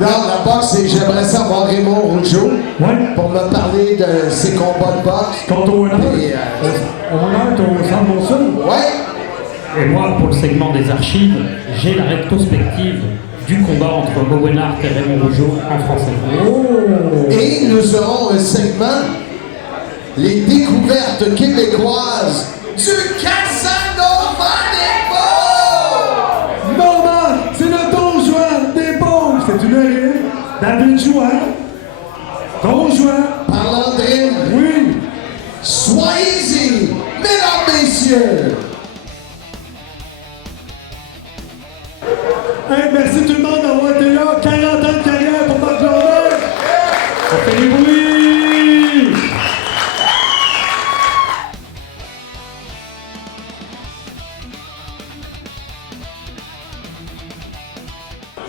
Non, la boxe, j'aimerais savoir Raymond Rougeau pour me parler de ses combats de boxe. Contre Owen Hart au Centre Monson? Ouais. Et moi, pour le segment des archives, j'ai la rétrospective du combat entre Owen Hart et Raymond Rougeau en français. Oh. Et nous aurons un segment, les découvertes québécoises du Casanova des Bons! Normal, c'est le Don Juan des Bons! C'est une erreur. David Juan. Don Juan. Par Landrine. Oui. Soyez-y, mesdames, messieurs! Hey, merci tout le monde d'avoir été là. 40 ans de carrière pour Marc Blondin. Ça fait du bruit.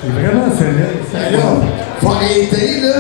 C'est vraiment célèbre. Faut arrêter, là.